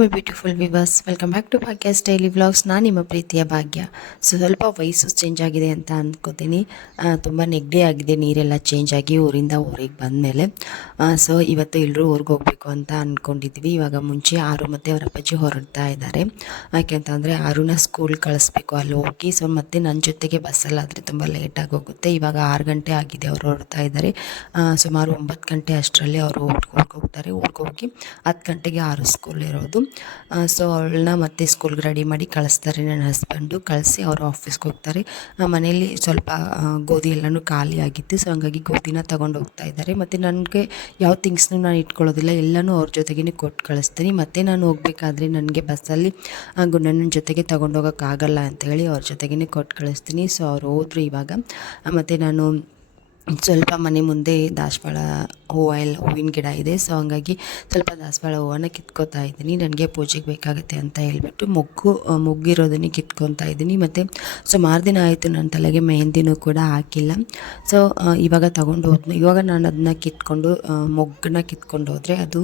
My beautiful viewers welcome back to Bhagya's daily vlogs ನಾನು ನಿಮ್ಮ ಪ್ರೀತಿಯ ಭಾಗ್ಯ. ಸೊ ಸ್ವಲ್ಪ ವಯಸ್ಸು ಚೇಂಜ್ ಆಗಿದೆ ಅಂತ ಅಂದ್ಕೋತೀನಿ ತುಂಬ ನೆಗಡಿ ಆಗಿದೆ. ನೀರೆಲ್ಲ ಚೇಂಜ್ ಆಗಿ ಊರಿಂದ ಊರಿಗೆ ಬಂದಮೇಲೆ. ಸೊ ಇವತ್ತು ಎಲ್ಲರೂ ಊರಿಗೆ ಹೋಗಬೇಕು ಅಂತ ಅಂದ್ಕೊಂಡಿದ್ವಿ ಇವಾಗ ಮುಂಚೆ ಆರು ಮತ್ತು ಅವರ ಅಪ್ಪಾಜಿ ಹೊರಡ್ತಾ ಇದ್ದಾರೆ. ಯಾಕೆಂತಂದರೆ ಆರುನ ಸ್ಕೂಲ್ ಕಳಿಸ್ಬೇಕು. ಅಲ್ಲಿ ಹೋಗಿ ಸೊ ಮತ್ತೆ ನನ್ನ ಜೊತೆಗೆ ಬಸ್ಸಲ್ಲಾದರೆ ತುಂಬ ಲೇಟಾಗಿ ಹೋಗುತ್ತೆ. ಇವಾಗ ಆರು ಗಂಟೆ ಆಗಿದೆ ಅವರು ಹೊರಡ್ತಾ ಇದ್ದಾರೆ. ಸುಮಾರು ಒಂಬತ್ತು ಗಂಟೆ ಅಷ್ಟರಲ್ಲಿ ಅವರು ಊರಿಗೆ ಹೋಗ್ತಾರೆ. ಊರಿಗೆ ಹೋಗಿ ಹತ್ತು ಗಂಟೆಗೆ ಆರು ಸ್ಕೂಲ್ ಇರೋದು. ಸೊ ಅವಳನ್ನ ಮತ್ತೆ ಸ್ಕೂಲ್ಗೆ ರೆಡಿ ಮಾಡಿ ಕಳಿಸ್ತಾರೆ ನನ್ನ ಹಸ್ಬೆಂಡು ಕಳಿಸಿ ಅವರು ಆಫೀಸ್ಗೆ ಹೋಗ್ತಾರೆ. ಮನೇಲಿ ಸ್ವಲ್ಪ ಗೋಧಿ ಎಲ್ಲನೂ ಖಾಲಿ ಆಗಿತ್ತು. ಸೊ ಹಂಗಾಗಿ ಗೋಧಿನ ತಗೊಂಡು ಹೋಗ್ತಾ ಇದ್ದಾರೆ. ಮತ್ತು ನನಗೆ ಯಾವ ಥಿಂಗ್ಸ್ನೂ ನಾನು ಇಟ್ಕೊಳ್ಳೋದಿಲ್ಲ. ಎಲ್ಲನೂ ಅವ್ರ ಜೊತೆಗೇ ಕೊಟ್ಟು ಕಳಿಸ್ತೀನಿ. ಮತ್ತು ನಾನು ಹೋಗಬೇಕಾದ್ರೆ ನನಗೆ ಬಸ್ಸಲ್ಲಿ ನನ್ನ ಜೊತೆಗೆ ತಗೊಂಡೋಗೋಕ್ಕಾಗಲ್ಲ ಅಂತ ಹೇಳಿ ಅವ್ರ ಜೊತೆಗೇ ಕೊಟ್ಟು ಕಳಿಸ್ತೀನಿ. ಸೊ ಅವ್ರು ಹೋದ್ರು ಇವಾಗ. ಮತ್ತು ನಾನು ಸ್ವಲ್ಪ ಮನೆ ಮುಂದೆ ದಾಸವಾಳ ಹೂವು ಎಲ್ಲ ಹೂವಿನ ಗಿಡ ಇದೆ. ಸೊ ಹಂಗಾಗಿ ಸ್ವಲ್ಪ ದಾಸವಾಳ ಹೂವನ್ನು ಕಿತ್ಕೋತಾ ಇದ್ದೀನಿ. ನನಗೆ ಪೂಜೆಗೆ ಬೇಕಾಗುತ್ತೆ ಅಂತ ಹೇಳ್ಬಿಟ್ಟು ಮೊಗ್ಗು ಮೊಗ್ಗಿರೋದನ್ನು ಕಿತ್ಕೊತಾ ಇದ್ದೀನಿ. ಮತ್ತು ಸುಮಾರು ದಿನ ಆಯಿತು ನನ್ನ ತಲೆಗೆ, ಮೆಹಂದಿನೂ ಕೂಡ ಹಾಕಿಲ್ಲ. ಸೊ ಇವಾಗ ತಗೊಂಡು ಹೋದ್ನು, ಇವಾಗ ನಾನು ಅದನ್ನ ಕಿತ್ಕೊಂಡು ಮೊಗ್ಗನ್ನ ಕಿತ್ಕೊಂಡು ಹೋದರೆ ಅದು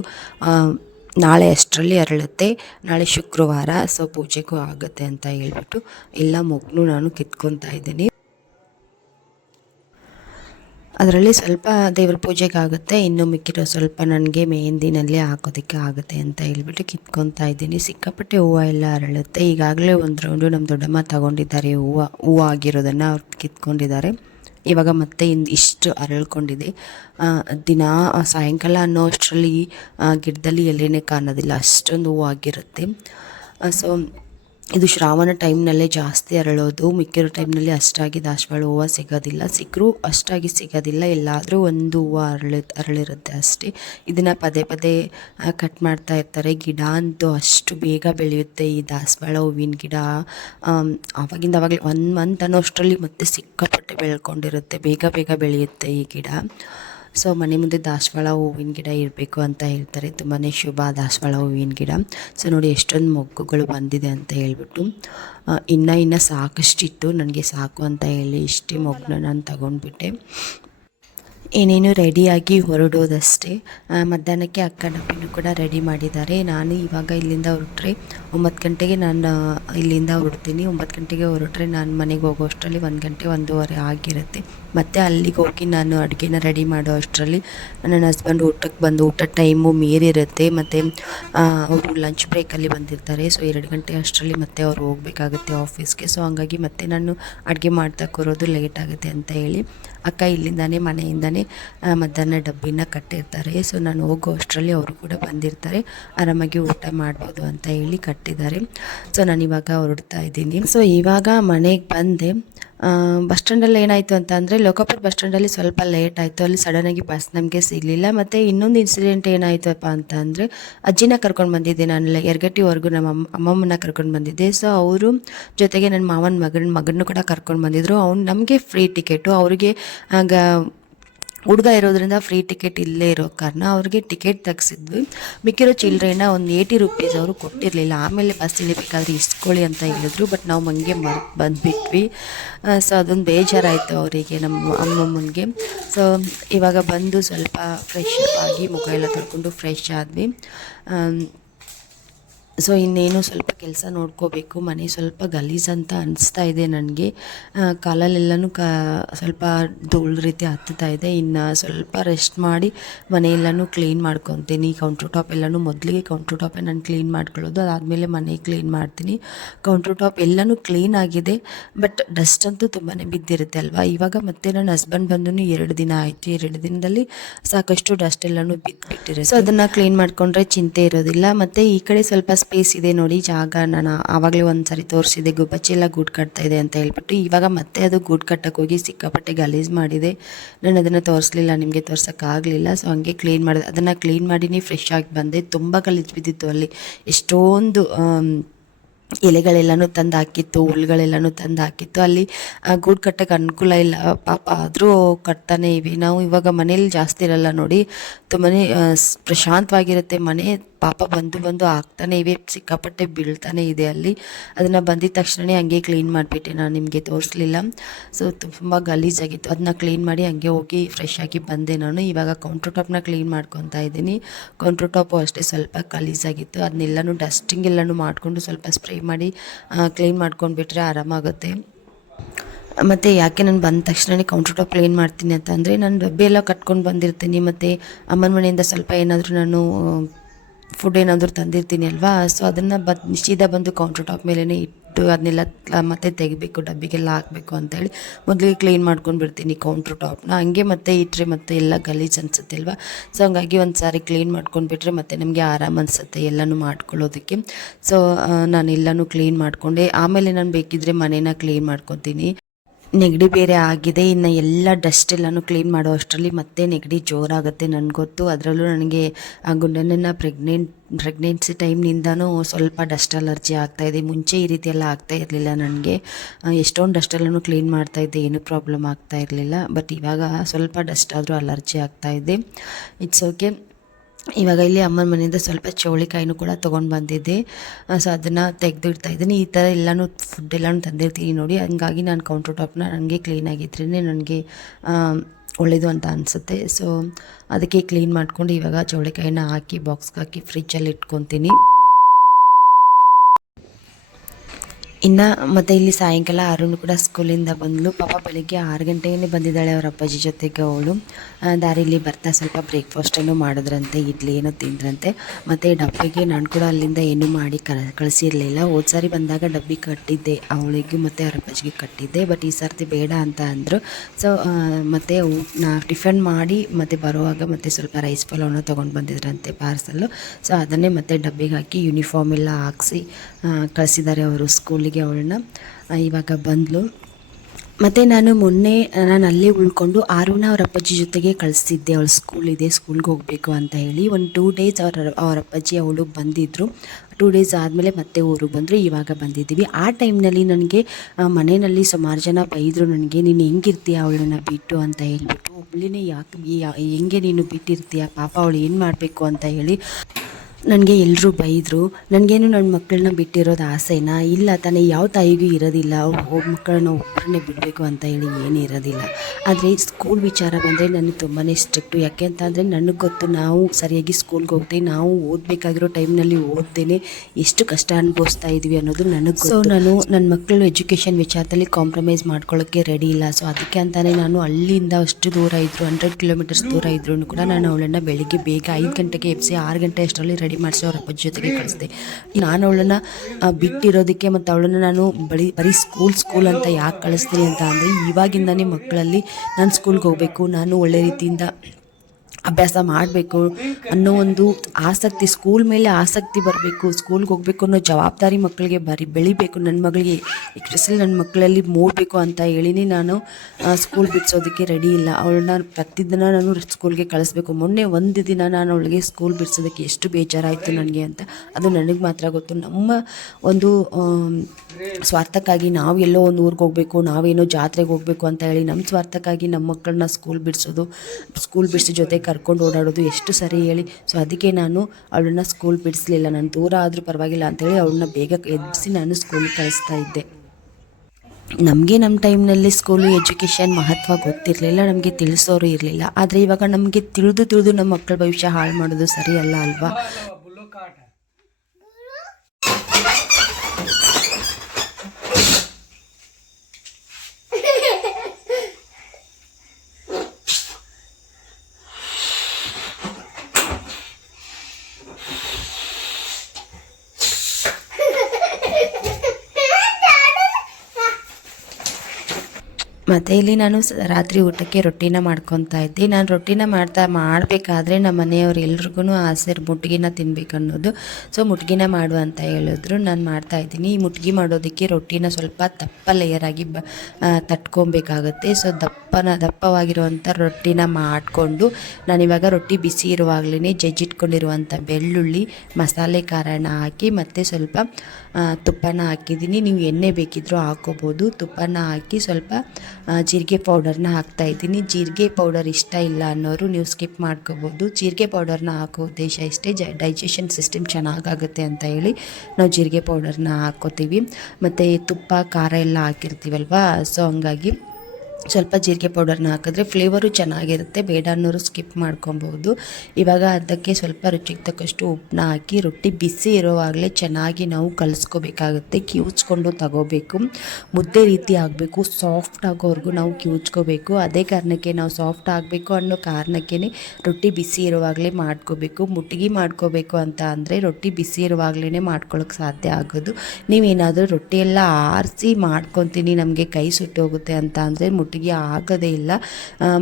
ನಾಳೆ ಅಷ್ಟರಲ್ಲಿ ಅರಳುತ್ತೆ. ನಾಳೆ ಶುಕ್ರವಾರ ಸೊ ಪೂಜೆಗೂ ಆಗುತ್ತೆ ಅಂತ ಹೇಳ್ಬಿಟ್ಟು, ಎಲ್ಲ ಮೊಗ್ಗು ನಾನು ಕಿತ್ಕೊತಾ ಇದ್ದೀನಿ. ಅದರಲ್ಲಿ ಸ್ವಲ್ಪ ದೇವ್ರ ಪೂಜೆಗೆ ಆಗುತ್ತೆ ಇನ್ನು ಮಿಕ್ಕಿರೋ ಸ್ವಲ್ಪ ನನಗೆ ಮೆಹಂದಿನಲ್ಲಿ ಹಾಕೋದಕ್ಕೆ ಆಗುತ್ತೆ ಅಂತ ಹೇಳ್ಬಿಟ್ಟು ಕಿತ್ಕೊತಾ ಇದ್ದೀನಿ. ಸಿಕ್ಕಾಪಟ್ಟೆ ಹೂವು ಎಲ್ಲ ಅರಳುತ್ತೆ. ಈಗಾಗಲೇ ಒಂದು ರೌಂಡು ನಮ್ಮ ದೊಡ್ಡಮ್ಮ ತಗೊಂಡಿದ್ದಾರೆ ಹೂವು ಹೂವು ಆಗಿರೋದನ್ನು ಅವ್ರು ಕಿತ್ಕೊಂಡಿದ್ದಾರೆ. ಇವಾಗ ಮತ್ತೆ ಇನ್ನು ಇಷ್ಟು ಅರಳ್ಕೊಂಡಿದೆ. ದಿನ, ಸಾಯಂಕಾಲ ಅನ್ನೋ ಅಷ್ಟರಲ್ಲಿ ಗಿಡದಲ್ಲಿ ಎಲೆನೇ ಕಾಣೋದಿಲ್ಲ. ಅಷ್ಟೊಂದು ಹೂವು ಆಗಿರುತ್ತೆ. ಸೊ ಇದು ಶ್ರಾವಣ ಟೈಮ್ನಲ್ಲೇ ಜಾಸ್ತಿ ಅರಳೋದು, ಮಿಕ್ಕಿರೋ ಟೈಮ್ನಲ್ಲಿ ಅಷ್ಟಾಗಿ ದಾಸವಾಳ ಹೂವು ಸಿಗೋದಿಲ್ಲ. ಸಿಕ್ಕರೂ ಅಷ್ಟಾಗಿ ಸಿಗೋದಿಲ್ಲ, ಎಲ್ಲಾದರೂ ಒಂದು ಹೂವು ಅರಳಿ, ಅರಳಿರುತ್ತೆ ಅಷ್ಟೇ. ಇದನ್ನು ಪದೇ ಪದೇ ಕಟ್ ಮಾಡ್ತಾ ಇರ್ತಾರೆ. ಗಿಡ ಅಂತೂ ಅಷ್ಟು ಬೇಗ ಬೆಳೆಯುತ್ತೆ ಈ ದಾಸವಾಳ ಹೂವಿನ ಗಿಡ. ಆವಾಗಿಂದ ಆವಾಗಲೇ ಒನ್ ಮಂತ್ ಅನ್ನೋ ಅಷ್ಟರಲ್ಲಿ ಮತ್ತೆ ಸಿಕ್ಕಾಪಟ್ಟೆ ಬೆಳ್ಕೊಂಡಿರುತ್ತೆ. ಬೇಗ ಬೇಗ ಬೆಳೆಯುತ್ತೆ ಈ ಗಿಡ. ಸೊ ಮನೆ ಮುಂದೆ ದಾಸವಾಳ ಹೂವಿನ ಗಿಡ ಇರಬೇಕು ಅಂತ ಹೇಳ್ತಾರೆ. ತುಂಬಾ ಶುಭ ದಾಸವಾಳ ಹೂವಿನ ಗಿಡ. ಸೊ ನೋಡಿ ಎಷ್ಟೊಂದು ಮೊಗ್ಗುಗಳು ಬಂದಿದೆ ಅಂತ ಹೇಳ್ಬಿಟ್ಟು ಇನ್ನೂ ಇನ್ನು ಸಾಕಷ್ಟಿತ್ತು. ನನಗೆ ಸಾಕು ಅಂತ ಹೇಳಿ ಇಷ್ಟೇ ಮೊಗ್ಗನ್ನ ನಾನು ತಗೊಂಡ್ಬಿಟ್ಟೆ. ಏನೇನು ರೆಡಿಯಾಗಿ ಹೊರಡೋದಷ್ಟೇ ಮಧ್ಯಾಹ್ನಕ್ಕೆ ಅಕ್ಕ ಡಬ್ಬಿನೂ ಕೂಡ ರೆಡಿ ಮಾಡಿದ್ದಾರೆ. ನಾನು ಇವಾಗ ಇಲ್ಲಿಂದ ಹೊರಟ್ರೆ ಒಂಬತ್ತು ಗಂಟೆಗೆ ನಾನು ಇಲ್ಲಿಂದ ಹೊರಡ್ತೀನಿ. ಒಂಬತ್ತು ಗಂಟೆಗೆ ಹೊರಟ್ರೆ ನಾನು ಮನೆಗೆ ಹೋಗೋ ಅಷ್ಟರಲ್ಲಿ ಒಂದು ಗಂಟೆ, ಒಂದೂವರೆ ಆಗಿರುತ್ತೆ. ಮತ್ತು ಅಲ್ಲಿಗೆ ಹೋಗಿ ನಾನು ಅಡುಗೆನ ರೆಡಿ ಮಾಡೋ ಅಷ್ಟರಲ್ಲಿ ನನ್ನ ಹಸ್ಬೆಂಡ್ ಊಟಕ್ಕೆ ಬಂದು, ಊಟ ಟೈಮು ಮೀರಿರುತ್ತೆ. ಮತ್ತು ಅವರು ಲಂಚ್ ಬ್ರೇಕಲ್ಲಿ ಬಂದಿರ್ತಾರೆ. ಸೊ, ಎರಡು ಗಂಟೆ ಅಷ್ಟರಲ್ಲಿ ಮತ್ತೆ ಅವ್ರು ಹೋಗಬೇಕಾಗುತ್ತೆ ಆಫೀಸ್ಗೆ. ಸೊ, ಹಂಗಾಗಿ ಮತ್ತೆ ನಾನು ಅಡುಗೆ ಮಾಡ್ತಾ ಕೂರೋದು ಲೇಟ್ ಆಗುತ್ತೆ ಅಂತ ಹೇಳಿ ಅಕ್ಕ ಇಲ್ಲಿಂದಾನೇ ಮನೆಯಿಂದಾನೇ ಆ, ಮಧ್ಯಾಹ್ನ ಡಬ್ಬಿನ ಕಟ್ಟಿರ್ತಾರೆ. ಸೊ ನಾನು ಹೋಗೋ ಅಷ್ಟರಲ್ಲಿ ಅವರು ಕೂಡ ಬಂದಿರ್ತಾರೆ. ಆರಾಮಾಗಿ ಊಟ ಮಾಡ್ಬೋದು ಅಂತ ಹೇಳಿ ಕಟ್ಟಿದ್ದಾರೆ. ಸೊ ನಾನು ಇವಾಗ ಹೊರಡ್ತಾ ಇದ್ದೀನಿ. ಸೊ ಇವಾಗ ಮನೆಗೆ ಬಂದೆ. ಬಸ್ ಸ್ಟ್ಯಾಂಡಲ್ಲಿ ಏನಾಯಿತು ಅಂತ ಅಂದರೆ ಲೋಕಾಪುರ ಬಸ್ ಸ್ಟ್ಯಾಂಡಲ್ಲಿ ಸ್ವಲ್ಪ ಲೇಟ್ ಆಯಿತು. ಅಲ್ಲಿ ಸಡನ್ನಾಗಿ ಬಸ್ ನಮಗೆ ಸಿಗಲಿಲ್ಲ. ಮತ್ತು ಇನ್ನೊಂದು ಇನ್ಸಿಡೆಂಟ್ ಏನಾಯಿತಪ್ಪ ಅಂತ ಅಂದರೆ ಅಜ್ಜಿನ ಕರ್ಕೊಂಡು ಬಂದಿದ್ದೆ ನಾನು ಎರಗಟ್ಟಿವರೆಗೂ ನಮ್ಮ ಅಮ್ಮ ಅಮ್ಮಮ್ಮನ ಕರ್ಕೊಂಡು ಬಂದಿದ್ದೆ. ಸೊ ಅವರು ಜೊತೆಗೆ ನನ್ನ ಮಾವನ ಮಗನ ಮಗನೂ ಕೂಡ ಕರ್ಕೊಂಡು ಬಂದಿದ್ದರು ಅವ್ನು ನಮಗೆ ಫ್ರೀ ಟಿಕೆಟು ಅವರಿಗೆ ಆಗ ಹುಡುಗ ಇರೋದ್ರಿಂದ ಫ್ರೀ ಟಿಕೆಟ್ ಇಲ್ಲೇ ಇರೋ ಕಾರಣ ಅವ್ರಿಗೆ ಟಿಕೆಟ್ ತೆಗ್ಸಿದ್ವಿ. ಮಿಕ್ಕಿರೋ ಚಿಲ್ಡ್ರೆನ ಒಂದು ಏಯ್ಟಿ ರುಪೀಸ್ ಅವರು ಕೊಟ್ಟಿರಲಿಲ್ಲ. ಆಮೇಲೆ ಬಸ್ ಇಳಿಬೇಕಾದ್ರೆ ಇಸ್ಕೊಳ್ಳಿ ಅಂತ ಹೇಳಿದ್ರು ಬಟ್ ನಾವು ಹಂಗೆ ಮರ್ತು ಬಂದುಬಿಟ್ವಿ. ಸೊ ಅದೊಂದು ಬೇಜಾರಾಯಿತು ಅವರಿಗೆ ನಮ್ಮ ಅಮ್ಮಮ್ಮನಿಗೆ. ಸೊ ಇವಾಗ ಬಂದು ಸ್ವಲ್ಪ ಫ್ರೆಶ್ ಆಗಿ ಮುಖ ಎಲ್ಲ ತೊಳ್ಕೊಂಡು ಫ್ರೆಶ್ ಆದ್ವಿ. ಸೊ, ಇನ್ನೇನು ಸ್ವಲ್ಪ ಕೆಲಸ ನೋಡ್ಕೋಬೇಕು, ಮನೆ ಸ್ವಲ್ಪ ಗಲೀಜ್ ಅಂತ ಅನಿಸ್ತಾ ಇದೆ ನನಗೆ. ಕಾಲಲ್ಲೆಲ್ಲನೂ ಕ, ಸ್ವಲ್ಪ ಧೂಳು ರೀತಿ ಹತ್ತುತ್ತಾ ಇದೆ. ಇನ್ನು ಸ್ವಲ್ಪ ರೆಸ್ಟ್ ಮಾಡಿ ಮನೆಯೆಲ್ಲನೂ ಕ್ಲೀನ್ ಮಾಡ್ಕೊತೀನಿ. ಕೌಂಟ್ರ್ ಟಾಪ್ ಎಲ್ಲನೂ ಮೊದಲಿಗೆ ಕೌಂಟ್ರ್ ಟಾಪೇ ನಾನು ಕ್ಲೀನ್ ಮಾಡ್ಕೊಳ್ಳೋದು. ಅದಾದಮೇಲೆ ಮನೆ ಕ್ಲೀನ್ ಮಾಡ್ತೀನಿ. ಕೌಂಟ್ರ್ ಟಾಪ್ ಎಲ್ಲನೂ ಕ್ಲೀನ್ ಆಗಿದೆ. ಬಟ್ ಡಸ್ಟ್ ಅಂತೂ ತುಂಬಾ ಬಿದ್ದಿರುತ್ತೆ ಅಲ್ವಾ? ಇವಾಗ ಮತ್ತೆ ನನ್ನ ಹಸ್ಬೆಂಡ್ ಬಂದು ಎರಡು ದಿನ ಆಯಿತು. ಎರಡು ದಿನದಲ್ಲಿ ಸಾಕಷ್ಟು ಡಸ್ಟ್ ಎಲ್ಲನೂ ಬಿದ್ದುಬಿಟ್ಟಿರುತ್ತೆ ಸೊ ಅದನ್ನು ಕ್ಲೀನ್ ಮಾಡಿಕೊಂಡ್ರೆ ಚಿಂತೆ ಇರೋದಿಲ್ಲ. ಮತ್ತು ಈ ಕಡೆ ಸ್ವಲ್ಪ ಸ್ಪೇಸ್ ಇದೆ ನೋಡಿ, ಜಾಗ ನಾನು ಆವಾಗಲೇ ಒಂದು ಸರಿ ತೋರಿಸಿದೆ, ಗುಬ್ಬಚ್ಚಿ ಎಲ್ಲ ಗೂಡು ಕಟ್ತಾ ಇದೆ ಅಂತ ಹೇಳ್ಬಿಟ್ಟು ಇವಾಗ ಮತ್ತೆ ಅದು ಗೂಡು ಕಟ್ಟಕ್ಕೆ ಹೋಗಿ ಸಿಕ್ಕಾಪಟ್ಟೆ ಗಲೀಜು ಮಾಡಿದೆ. ನಾನು ಅದನ್ನು ತೋರಿಸ್ಲಿಲ್ಲ, ನಿಮಗೆ ತೋರ್ಸೋಕ್ಕಾಗಲಿಲ್ಲ ಸೊ ಹಂಗೆ ಕ್ಲೀನ್ ಮಾಡಿದೆ. ಅದನ್ನು ಕ್ಲೀನ್ ಮಾಡಿನೇ ಫ್ರೆಶ್ ಆಗಿ ಬಂದೆ. ತುಂಬ ಗಲೀಜು ಬಿದ್ದಿತ್ತು ಅಲ್ಲಿ. ಎಷ್ಟೊಂದು ಎಲೆಗಳೆಲ್ಲನೂ ತಂದು ಹಾಕಿತ್ತು, ಹುಲ್ಗಳೆಲ್ಲನೂ ತಂದು ಹಾಕಿತ್ತು. ಅಲ್ಲಿ ಗೂಡು ಕಟ್ಟಕ್ಕೆ ಅನುಕೂಲ ಇಲ್ಲ. ಪಾಪ ಆದರೂ ಕಟ್ತಾನೆ ಇವೆ. ನಾವು ಇವಾಗ ಮನೇಲಿ ಜಾಸ್ತಿ ಇರಲ್ಲ ನೋಡಿ. ತುಂಬಾ ಪ್ರಶಾಂತವಾಗಿರುತ್ತೆ ಮನೆ. ಪಾಪ ಬಂದು ಬಂದು ಆಗ್ತಾನೆ ಇವೆ ಸಿಕ್ಕಾಪಟ್ಟೆ ಬೀಳ್ತಾನೆ ಇದೆ ಅಲ್ಲಿ. ಅದನ್ನು ಬಂದಿದ ತಕ್ಷಣವೇ ಹಂಗೆ ಕ್ಲೀನ್ ಮಾಡಿಬಿಟ್ಟೆ ನಾನು, ನಿಮಗೆ ತೋರಿಸ್ಲಿಲ್ಲ. ಸೊ ತುಂಬ ಗಲೀಜಾಗಿತ್ತು. ಅದನ್ನ ಕ್ಲೀನ್ ಮಾಡಿ ಹಂಗೆ ಹೋಗಿ ಫ್ರೆಶ್ ಆಗಿ ಬಂದೆ ನಾನು. ಇವಾಗ ಕೌಂಟ್ರ್ ಟಾಪ್ನ ಕ್ಲೀನ್ ಮಾಡ್ಕೊತಾ ಇದ್ದೀನಿ. ಕೌಂಟ್ರ್ ಟಾಪು ಅಷ್ಟೇ ಸ್ವಲ್ಪ ಗಲೀಜಾಗಿತ್ತು. ಅದನ್ನೆಲ್ಲನೂ ಡಸ್ಟಿಂಗ್ ಎಲ್ಲನೂ ಮಾಡಿಕೊಂಡು ಸ್ವಲ್ಪ ಸ್ಪ್ರೇ ಮಾಡಿ ಕ್ಲೀನ್ ಮಾಡ್ಕೊಂಡ್ಬಿಟ್ರೆ ಆರಾಮಾಗುತ್ತೆ. ಮತ್ತು ಯಾಕೆ ನಾನು ಬಂದ ತಕ್ಷಣವೇ ಕೌಂಟರ್ ಟಾಪ್ ಕ್ಲೀನ್ ಮಾಡ್ತೀನಿ ಅಂತ ಅಂದರೆ, ನಾನು ಡಬ್ಬಿ ಎಲ್ಲ ಕಟ್ಕೊಂಡು ಬಂದಿರ್ತೀನಿ. ಮತ್ತು ಅಮ್ಮನ ಮನೆಯಿಂದ ಸ್ವಲ್ಪ ಏನಾದರೂ ನಾನು ಫುಡ್ ಏನಾದರೂ ತಂದಿರ್ತೀನಿ ಅಲ್ವಾ? ಸೊ ಅದನ್ನು ಬಂದು, ಸೀದಾ ಬಂದು ಕೌಂಟರ್ ಟಾಪ್ ಮೇಲೇ ಇಟ್ಟು ಅದನ್ನೆಲ್ಲ ಮತ್ತೆ ತೆಗಿಬೇಕು, ಡಬ್ಬಿಗೆಲ್ಲ ಹಾಕಬೇಕು ಅಂತೇಳಿ ಮೊದಲಿಗೆ ಕ್ಲೀನ್ ಮಾಡ್ಕೊಂಡು ಬಿಡ್ತೀನಿ ಕೌಂಟ್ರ್ ಟಾಪ್ನ ಹಂಗೆ ಮತ್ತೆ ಇಟ್ಟರೆ ಮತ್ತೆ ಎಲ್ಲ ಗಲೀಜು ಅನಿಸುತ್ತೆ ಅಲ್ವಾ? ಸೊ ಹಂಗಾಗಿ ಒಂದು ಸಾರಿ ಕ್ಲೀನ್ ಮಾಡ್ಕೊಂಡ್ಬಿಟ್ರೆ ಮತ್ತೆ ನಮಗೆ ಆರಾಮ ಅನಿಸುತ್ತೆ ಎಲ್ಲನೂ ಮಾಡ್ಕೊಳ್ಳೋದಕ್ಕೆ. ಸೊ ನಾನು ಎಲ್ಲನೂ ಕ್ಲೀನ್ ಮಾಡಿಕೊಂಡೆ. ಆಮೇಲೆ ನಾನು ಬೇಕಿದ್ದರೆ ಮನೇನ ಕ್ಲೀನ್ ಮಾಡ್ಕೊತೀನಿ. ನೆಗಡಿ ಬೇರೆ ಆಗಿದೆ. ಇನ್ನು ಎಲ್ಲ ಡಸ್ಟ್ ಎಲ್ಲನೂ ಕ್ಲೀನ್ ಮಾಡೋ ಅಷ್ಟರಲ್ಲಿ ಮತ್ತೆ ನೆಗಡಿ ಜೋರಾಗುತ್ತೆ ನನಗೆ ಗೊತ್ತು. ಅದರಲ್ಲೂ ನನಗೆ ಆ ಗುಂಡನನ್ನು ಪ್ರೆಗ್ನೆಂಟ್ ಪ್ರೆಗ್ನೆನ್ಸಿ ಟೈಮ್ನಿಂದನೂ ಸ್ವಲ್ಪ ಡಸ್ಟ್ ಅಲರ್ಜಿ ಆಗ್ತಾಯಿದೆ ಮುಂಚೆ ಈ ರೀತಿ ಎಲ್ಲ ಆಗ್ತಾ ಇರಲಿಲ್ಲ ನನಗೆ. ಎಷ್ಟೊಂದು ಡಸ್ಟ್ ಎಲ್ಲನೂ ಕ್ಲೀನ್ ಮಾಡ್ತಾ ಇದ್ದೆ. ಏನೂ ಪ್ರಾಬ್ಲಮ್ ಆಗ್ತಾ ಇರಲಿಲ್ಲ. ಬಟ್ ಇವಾಗ ಸ್ವಲ್ಪ ಡಸ್ಟ್ ಆದರೂ ಅಲರ್ಜಿ ಆಗ್ತಾಯಿದೆ ಇಟ್ಸ್ ಓಕೆ ಇವಾಗ ಇಲ್ಲಿ ಅಮ್ಮನ ಮನೆಯಿಂದ ಸ್ವಲ್ಪ ಚೌಳಿಕಾಯಿನೂ ಕೂಡ ತೊಗೊಂಡು ಬಂದಿದ್ದೆ. ಸೊ ಅದನ್ನು ತೆಗೆದಿಡ್ತಾ ಇದ್ದೀನಿ. ಈ ಥರ ಎಲ್ಲನೂ ಫುಡ್ ಎಲ್ಲನೂ ತಂದಿರ್ತೀನಿ ನೋಡಿ. ಹಂಗಾಗಿ ನಾನು ಕೌಂಟರ್ ಟಾಪ್ನ ನನಗೆ ಕ್ಲೀನಾಗಿದ್ರೇ ನನಗೆ ಒಳ್ಳೆಯದು ಅಂತ ಅನಿಸುತ್ತೆ. ಸೊ ಅದಕ್ಕೆ ಕ್ಲೀನ್ ಮಾಡ್ಕೊಂಡು ಇವಾಗ ಚೌಳಿಕಾಯಿನ ಹಾಕಿ ಬಾಕ್ಸ್ಗೆ ಹಾಕಿ ಫ್ರಿಜ್ಜಲ್ಲಿ ಇಟ್ಕೊತೀನಿ. ಇನ್ನು ಮತ್ತು ಇಲ್ಲಿ ಸಾಯಂಕಾಲ ಅರುಣ್ ಕೂಡ ಸ್ಕೂಲಿಂದ ಬಂದಳು ಪಾಪ ಬೆಳಿಗ್ಗೆ ಆರು ಗಂಟೆಗೆ ಬಂದಿದ್ದಾಳೆ ಅವ್ರ ಅಪ್ಪಾಜಿ ಜೊತೆಗೆ ಅವಳು. ದಾರಿಲಿ ಬರ್ತಾ ಸ್ವಲ್ಪ ಬ್ರೇಕ್ಫಾಸ್ಟನ್ನು ಮಾಡಿದ್ರಂತೆ, ಇಡ್ಲಿ ಏನೋ ತಿಂದ್ರಂತೆ. ಮತ್ತು ಡಬ್ಬಿಗೆ ನಾನು ಕೂಡ ಅಲ್ಲಿಂದ ಏನೂ ಮಾಡಿ ಕ, ಕಳಿಸಿರಲಿಲ್ಲ. ಹೋದ ಸಾರಿ ಬಂದಾಗ ಡಬ್ಬಿ ಕಟ್ಟಿದ್ದೆ, ಅವಳಿಗೆ ಮತ್ತು ಅವ್ರ ಅಪ್ಪಾಜಿಗೆ ಕಟ್ಟಿದ್ದೆ. ಬಟ್ ಈ ಸರ್ತಿ ಬೇಡ ಅಂತ ಅಂದರು. ಸೊ ಮತ್ತು ನಾ ಟಿಫನ್ ಮಾಡಿ ಮತ್ತು ಬರುವಾಗ ಮತ್ತು ಸ್ವಲ್ಪ ರೈಸ್ ಪಲಾವ್ನ ತೊಗೊಂಡು ಬಂದಿದ್ರಂತೆ ಪಾರ್ಸಲ್ಲು ಸೊ ಅದನ್ನೇ ಮತ್ತೆ ಡಬ್ಬಿಗೆ ಹಾಕಿ ಯೂನಿಫಾರ್ಮ್ ಎಲ್ಲ ಹಾಕ್ಸಿ ಕಳಿಸಿದ್ದಾರೆ ಅವರು ಸ್ಕೂಲಿಗೆ ಅವಳನ್ನ. ಇವಾಗ ಬಂದಳು ಮತ್ತು ನಾನು ಮೊನ್ನೆ, ನಾನು ಅಲ್ಲೇ ಉಳ್ಕೊಂಡು ಆರುನ ಅವ್ರ ಅಪ್ಪಾಜಿ ಜೊತೆಗೆ ಕಳಿಸ್ತಿದ್ದೆ. ಅವಳು ಸ್ಕೂಲ್ ಇದೆ ಸ್ಕೂಲ್ಗೆ ಹೋಗಬೇಕು ಅಂತ ಹೇಳಿ. ಒಂದು ಟೂ ಡೇಸ್ ಅವ್ರ ಅವ್ರ ಅಪ್ಪಾಜಿ, ಅವಳು ಬಂದಿದ್ದರು ಟೂ ಡೇಸ್ ಆದಮೇಲೆ ಮತ್ತೆ ಊರಿಗೆ ಬಂದರು, ಇವಾಗ ಬಂದಿದ್ದೀವಿ. ಆ ಟೈಮ್ನಲ್ಲಿ ನನಗೆ ಮನೆಯಲ್ಲಿ ಸುಮಾರು ಜನ ಬೈದರು ನನಗೆ, ನೀನು ಹೆಂಗಿರ್ತೀಯ ಅವಳನ್ನ ಬಿಟ್ಟು? ಅಂತ ಹೇಳ್ಬಿಟ್ಟು ಒಬ್ಬಳಿನೇ ಯಾಕೆ ಹೆಂಗೆ ನೀನು ಬಿಟ್ಟಿರ್ತೀಯ? ಪಾಪ ಅವಳು ಏನು ಮಾಡಬೇಕು? ಅಂತ ಹೇಳಿ. ನನಗೆ ಎಲ್ಲರೂ ಬೈದರು. ನನಗೇನು ನನ್ನ ಮಕ್ಕಳನ್ನ ಬಿಟ್ಟಿರೋದು ಆಸೆನಾ? ಇಲ್ಲ, ತಾನೇ ಯಾವ ತಾಯಿಗೂ ಇರೋದಿಲ್ಲ. ಹೋಗಿ ಮಕ್ಕಳನ್ನ ಒಬ್ಬರನ್ನೇ ಬಿಡಬೇಕು ಅಂತ ಹೇಳಿ ಏನೂ ಇರೋದಿಲ್ಲ. ಆದರೆ ಸ್ಕೂಲ್ ವಿಚಾರ ಬಂದರೆ ನನಗೆ ತುಂಬಾ ಸ್ಟ್ರಿಕ್ಟು ಯಾಕೆ ಅಂತ ಅಂದರೆ ನನಗೆ ಗೊತ್ತು ನಾವು ಸರಿಯಾಗಿ ಸ್ಕೂಲ್ಗೆ ಹೋಗ್ತೀವಿ ನಾವು ಓದಬೇಕಾಗಿರೋ ಟೈಮ್ನಲ್ಲಿ ಓದ್ದೇನೆ ಎಷ್ಟು ಕಷ್ಟ ಅನುಭವಿಸ್ತಾ ಇದ್ವಿ ಅನ್ನೋದು ನನಗೆ ಸೊ ನಾನು ನನ್ನ ಮಕ್ಕಳು ಎಜುಕೇಷನ್ ವಿಚಾರದಲ್ಲಿ ಕಾಂಪ್ರಮೈಸ್ ಮಾಡ್ಕೊಳ್ಳೋಕ್ಕೆ ರೆಡಿ ಇಲ್ಲ. ಸೊ ಅದಕ್ಕೆ ಅಂತಲೇ ನಾನು ಅಲ್ಲಿಂದ ಅಷ್ಟು ದೂರ ಇದ್ದರು ಹಂಡ್ರೆಡ್ ಕಿಲೋಮೀಟರ್ಸ್ ದೂರ ಇದ್ರೂ ಕೂಡ ನಾನು ಅವಳನ್ನು ಬೆಳಿಗ್ಗೆ ಬೇಗ ಐದು ಗಂಟೆಗೆ ಎಬ್ಸಿ ಆರು ಗಂಟೆ ಅಷ್ಟರಲ್ಲಿ ರೆಡಿ ಮಾಡಿಸಿ ಅವ್ರ ಅಪ್ಪಾಜಿ ಜೊತೆಗೆ ಕಳಿಸಿದೆ. ನಾನು ಅವಳನ್ನು ಬಿಟ್ಟಿರೋದಕ್ಕೆ ಮತ್ತು ಅವಳನ್ನು ನಾನು ಬಳಿ, ಬರೀ ಸ್ಕೂಲ್ ಸ್ಕೂಲ್ ಅಂತ ಯಾಕೆ ಕಳಿಸ್ತೀನಿ ಅಂತ ಅಂದರೆ, ಇವಾಗಿಂದನೇ ಮಕ್ಕಳಲ್ಲಿ ನಾನು ಸ್ಕೂಲ್ಗೆ ಹೋಗಬೇಕು, ನಾನು ಒಳ್ಳೆ ರೀತಿಯಿಂದ ಅಭ್ಯಾಸ ಮಾಡಬೇಕು ಅನ್ನೋ ಒಂದು ಆಸಕ್ತಿ ಸ್ಕೂಲ್ ಮೇಲೆ ಆಸಕ್ತಿ ಬರಬೇಕು ಸ್ಕೂಲ್ಗೆ ಹೋಗಬೇಕು ಅನ್ನೋ ಜವಾಬ್ದಾರಿ ಮಕ್ಕಳಿಗೆ ಬರಿ, ಬೆಳಿಬೇಕು. ನನ್ನ ಮಗಳಿಗೆ ಎಕ್ಸ್ಪೆಷಲಿ ನನ್ನ ಮಕ್ಕಳಲ್ಲಿ ಮೂಡಬೇಕು ಅಂತ ಹೇಳಿನೇ ನಾನು ಸ್ಕೂಲ್ ಬಿಡಿಸೋದಕ್ಕೆ ರೆಡಿ ಇಲ್ಲ. ಅವಳನ್ನ ಪ್ರತಿದಿನ ನಾನು ಸ್ಕೂಲ್ಗೆ ಕಳಿಸ್ಬೇಕು. ಮೊನ್ನೆ ಒಂದು ದಿನ ನಾನು ಅವಳಿಗೆ ಸ್ಕೂಲ್ ಬಿಡಿಸೋದಕ್ಕೆ ಎಷ್ಟು ಬೇಜಾರಾಯಿತು ನನಗೆ ಅಂತ, ಅದು ನನಗೆ ಮಾತ್ರ ಗೊತ್ತು. ನಮ್ಮ ಒಂದು ಸ್ವಾರ್ಥಕ್ಕಾಗಿ ನಾವು ಎಲ್ಲೋ ಒಂದು ಊರಿಗೆ ಹೋಗಬೇಕು ನಾವೇನೋ ಜಾತ್ರೆಗೆ ಹೋಗಬೇಕು ಅಂತ ಹೇಳಿ ನಮ್ಮ ಸ್ವಾರ್ಥಕ್ಕಾಗಿ ನಮ್ಮ ಮಕ್ಕಳನ್ನ ಸ್ಕೂಲ್ ಬಿಡಿಸೋದು ಸ್ಕೂಲ್ ಬಿಡಿಸೋ ಜೊತೆ ಕರ್ಕೊಂಡು ಓಡಾಡೋದು ಎಷ್ಟು ಸರಿ ಹೇಳಿ. ಸೊ ಅದಕ್ಕೆ ನಾನು ಅವಳನ್ನ ಸ್ಕೂಲ್ ಬಿಡಿಸ್ಲಿಲ್ಲ. ನಾನು ದೂರ ಆದರೂ ಪರವಾಗಿಲ್ಲ ಅಂತೇಳಿ ಅವಳನ್ನ ಬೇಗ ಎಬ್ಬಿಸಿ ನಾನು ಸ್ಕೂಲ್ ಕಳಿಸ್ತಾ ಇದ್ದೆ. ನಮಗೆ ನಮ್ಮ ಟೈಮ್ನಲ್ಲಿ ಸ್ಕೂಲು ಎಜುಕೇಷನ್ ಮಹತ್ವ ಗೊತ್ತಿರಲಿಲ್ಲ. ನಮಗೆ ತಿಳಿಸೋರು ಇರಲಿಲ್ಲ. ಆದರೆ ಇವಾಗ ನಮಗೆ ತಿಳಿದು ತಿಳಿದು ನಮ್ಮ ಮಕ್ಕಳ ಭವಿಷ್ಯ ಹಾಳು ಮಾಡೋದು ಸರಿಯಲ್ಲ ಅಲ್ವಾ? ಮತ್ತು ಇಲ್ಲಿ ನಾನು ರಾತ್ರಿ ಊಟಕ್ಕೆ ರೊಟ್ಟಿನ ಮಾಡ್ಕೊತಾ ಇದ್ದೆ. ನಾನು ರೊಟ್ಟಿನ ಮಾಡ್ತಾ ಮಾಡಬೇಕಾದ್ರೆ ನಮ್ಮ ಮನೆಯವ್ರು ಎಲ್ರಿಗೂ ಆಸೆ ಮುಟ್ಗಿನ ತಿನ್ಬೇಕು ಅನ್ನೋದು. ಸೊ ಮುಟ್ಗಿನ ಮಾಡು ಅಂತ ಹೇಳಿದ್ರು. ನಾನು ಮಾಡ್ತಾ ಇದ್ದೀನಿ. ಈ ಮುಟ್ಗಿ ಮಾಡೋದಕ್ಕೆ ರೊಟ್ಟಿನ ಸ್ವಲ್ಪ ದಪ್ಪ ಲೇಯರಾಗಿ ಬ ತಟ್ಕೊಬೇಕಾಗತ್ತೆ. ಸೊ ದಪ್ಪನ ದಪ್ಪವಾಗಿರುವಂಥ ರೊಟ್ಟಿನ ಮಾಡಿಕೊಂಡು ನಾನಿವಾಗ ರೊಟ್ಟಿ ಬಿಸಿ ಇರುವಾಗಲೇ ಜಜ್ಜಿಟ್ಕೊಂಡಿರುವಂಥ ಬೆಳ್ಳುಳ್ಳಿ, ಮಸಾಲೆ ಕಾರಣ ಹಾಕಿ ಮತ್ತು ಸ್ವಲ್ಪ ತುಪ್ಪನ ಹಾಕಿದ್ದೀನಿ. ನೀವು ಎಣ್ಣೆ ಬೇಕಿದ್ದರೂ ಹಾಕೋಬೋದು. ತುಪ್ಪನ ಹಾಕಿ ಸ್ವಲ್ಪ ಜೀರಿಗೆ ಪೌಡರ್ನ ಹಾಕ್ತಾ ಇದ್ದೀನಿ. ಜೀರಿಗೆ ಪೌಡರ್ ಇಷ್ಟ ಇಲ್ಲ ಅನ್ನೋರು ನೀವು ಸ್ಕಿಪ್ ಮಾಡ್ಕೋಬೋದು. ಜೀರಿಗೆ ಪೌಡರ್ನ ಹಾಕೋ ಉದ್ದೇಶ ಇಷ್ಟೇ. ಜ ಡೈಜೆಷನ್ ಸಿಸ್ಟಮ್ ಚೆನ್ನಾಗಾಗುತ್ತೆ ಅಂತ ಹೇಳಿ ನಾವು ಜೀರಿಗೆ ಪೌಡರ್ನ ಹಾಕೋತೀವಿ. ಮತ್ತು ತುಪ್ಪ, ಖಾರ ಎಲ್ಲ ಹಾಕಿರ್ತೀವಲ್ವಾ? ಸೊ ಹಂಗಾಗಿ ಸ್ವಲ್ಪ ಜೀರಿಗೆ ಪೌಡರ್ನ ಹಾಕಿದ್ರೆ ಫ್ಲೇವರು ಚೆನ್ನಾಗಿರುತ್ತೆ, ಬೇಡ ಅನ್ನೋರು ಸ್ಕಿಪ್ ಮಾಡ್ಕೊಬೋದು. ಇವಾಗ ಅದಕ್ಕೆ ಸ್ವಲ್ಪ ರುಚಿಗೆ ತಕ್ಕಷ್ಟು ಉಪ್ಪನ್ನ ಹಾಕಿ, ರೊಟ್ಟಿ ಬಿಸಿ ಇರೋವಾಗಲೇ ಚೆನ್ನಾಗಿ ನಾವು ಕಲಿಸ್ಕೋಬೇಕಾಗುತ್ತೆ, ಕಿವುಚ್ಕೊಂಡು ತಗೋಬೇಕು. ಮುದ್ದೆ ರೀತಿ ಆಗಬೇಕು ಸಾಫ್ಟ್ ಆಗೋವರೆಗೂ ನಾವು ಕಿವುಚ್ಕೋಬೇಕು. ಅದೇ ಕಾರಣಕ್ಕೆ ನಾವು ಸಾಫ್ಟ್ ಆಗಬೇಕು ಅನ್ನೋ ಕಾರಣಕ್ಕೇ ರೊಟ್ಟಿ ಬಿಸಿ ಇರುವಾಗಲೇ ಮಾಡ್ಕೋಬೇಕು. ಮುಟ್ಟಿಗೆ ಮಾಡ್ಕೋಬೇಕು ಅಂತ ಅಂದರೆ ರೊಟ್ಟಿ ಬಿಸಿ ಇರುವಾಗಲೇ ಮಾಡ್ಕೊಳ್ಳೋಕೆ ಸಾಧ್ಯ ಆಗೋದು. ನೀವೇನಾದರೂ ರೊಟ್ಟಿ ಎಲ್ಲ ಆರಿಸಿ ಮಾಡ್ಕೊತೀನಿ, ನಮಗೆ ಕೈ ಸುಟ್ಟೋಗುತ್ತೆ ಅಂತ ಅಂದರೆ ಮುಟ್ಟಿಗೆ ಆಗೋದೇ ಇಲ್ಲ.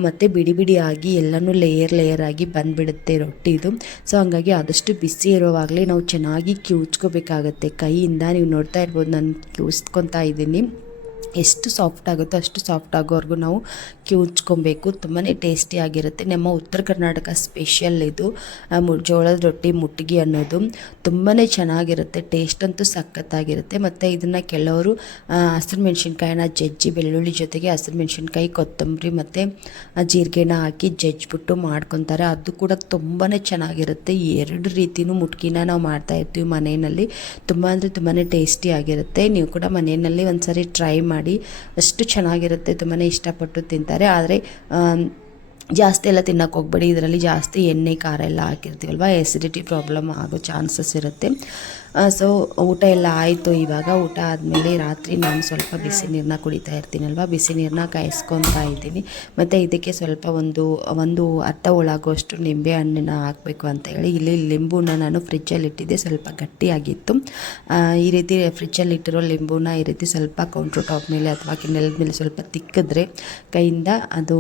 ಮತ್ತು ಬಿಡಿ ಬಿಡಿಯಾಗಿ ಎಲ್ಲನೂ ಲೇಯರ್ ಲೇಯರ್ ಆಗಿ ಬಂದುಬಿಡುತ್ತೆ ರೊಟ್ಟಿದು ಸೊ ಹಂಗಾಗಿ ಆದಷ್ಟು ಬಿಸಿ ಇರೋವಾಗಲೇ ನಾವು ಚೆನ್ನಾಗಿ ಕ್ಯೂಚ್ಕೋಬೇಕಾಗತ್ತೆ. ಕೈಯಿಂದ ನೀವು ನೋಡ್ತಾ ಇರ್ಬೋದು, ನಾನು ಕ್ಯೂಸ್ಕೊತಾ ಇದ್ದೀನಿ. ಎಷ್ಟು ಸಾಫ್ಟ್ ಆಗುತ್ತೋ ಅಷ್ಟು ಸಾಫ್ಟ್ ಆಗೋವರೆಗೂ ನಾವು ಕಿವುಚ್ಕೊಬೇಕು ತುಂಬಾ ಟೇಸ್ಟಿಯಾಗಿರುತ್ತೆ ನಮ್ಮ ಉತ್ತರ ಕರ್ನಾಟಕ ಸ್ಪೆಷಲ್ ಇದು. ಜೋಳದ ರೊಟ್ಟಿ ಮುಟ್ಟಿಗೆ ಅನ್ನೋದು. ತುಂಬಾ ಚೆನ್ನಾಗಿರುತ್ತೆ. ಟೇಸ್ಟ್ ಅಂತೂ ಸಖತ್ತಾಗಿರುತ್ತೆ. ಮತ್ತು ಇದನ್ನು ಕೆಲವರು ಹಸಿರು ಮೆಣಸಿನ್ಕಾಯಿನ ಜಜ್ಜಿ, ಬೆಳ್ಳುಳ್ಳಿ ಜೊತೆಗೆ ಹಸಿರು ಮೆಣಸಿನ್ಕಾಯಿ, ಕೊತ್ತಂಬರಿ ಮತ್ತು ಜೀರಿಗೆನ ಹಾಕಿ ಜಜ್ಜಿಬಿಟ್ಟು ಮಾಡ್ಕೊತಾರೆ. ಅದು ಕೂಡ ತುಂಬಾ ಚೆನ್ನಾಗಿರುತ್ತೆ. ಎರಡು ರೀತಿಯೂ ಮುಟ್ಕಿನ ನಾವು ಮಾಡ್ತಾ ಇರ್ತೀವಿ ಮನೆಯಲ್ಲಿ. ತುಂಬ ಅಂದರೆ ತುಂಬಾ ಟೇಸ್ಟಿ ಆಗಿರುತ್ತೆ. ನೀವು ಕೂಡ ಮನೆಯಲ್ಲಿ ಒಂದು ಸಾರಿ ಟ್ರೈ ಮಾಡಿ ಅಷ್ಟು ಚೆನ್ನಾಗಿರುತ್ತೆ ತುಂಬಾ ಇಷ್ಟಪಟ್ಟು ತಿಂತಾರೆ. ಆದರೆ ಜಾಸ್ತಿ ಎಲ್ಲ ತಿನ್ನಕ್ಕೆ ಹೋಗ್ಬೇಡಿ. ಇದರಲ್ಲಿ ಜಾಸ್ತಿ ಎಣ್ಣೆ, ಖಾರ ಎಲ್ಲ ಹಾಕಿರ್ತೀವಲ್ವ? ಎಸಿಡಿಟಿ ಪ್ರಾಬ್ಲಮ್ ಆಗೋ ಚಾನ್ಸಸ್ ಇರುತ್ತೆ. ಸೊ ಊಟ ಎಲ್ಲ ಆಯಿತು. ಇವಾಗ ಊಟ ಆದಮೇಲೆ ರಾತ್ರಿ ನಾನು ಸ್ವಲ್ಪ ಬಿಸಿ ನೀರನ್ನ ಕುಡಿತಾ ಇರ್ತೀನಲ್ವ? ಬಿಸಿ ನೀರನ್ನ ಕಾಯಿಸ್ಕೊತಾ ಇದ್ದೀನಿ. ಮತ್ತು ಇದಕ್ಕೆ ಸ್ವಲ್ಪ ಒಂದು ಒಂದು ಅರ್ಧ ಒಳಗೋಷ್ಟು ನಿಂಬೆ ಹಣ್ಣನ್ನ ಹಾಕಬೇಕು ಅಂತ ಹೇಳಿ ಇಲ್ಲಿ ಲಿಂಬೂನ ನಾನು ಫ್ರಿಜ್ಜಲ್ಲಿ ಇಟ್ಟಿದ್ದೆ. ಸ್ವಲ್ಪ ಗಟ್ಟಿಯಾಗಿತ್ತು. ಈ ರೀತಿ ಫ್ರಿಜ್ಜಲ್ಲಿ ಇಟ್ಟಿರೋ ಲಿಂಬೂನ ಈ ರೀತಿ ಸ್ವಲ್ಪ ಕೌಂಟ್ರ್ ಟಾಪ್ ಮೇಲೆ ಅಥವಾ ನೆಲದ ಮೇಲೆ ಸ್ವಲ್ಪ ತಿಕ್ಕಿದ್ರೆ ಕೈಯಿಂದ ಅದು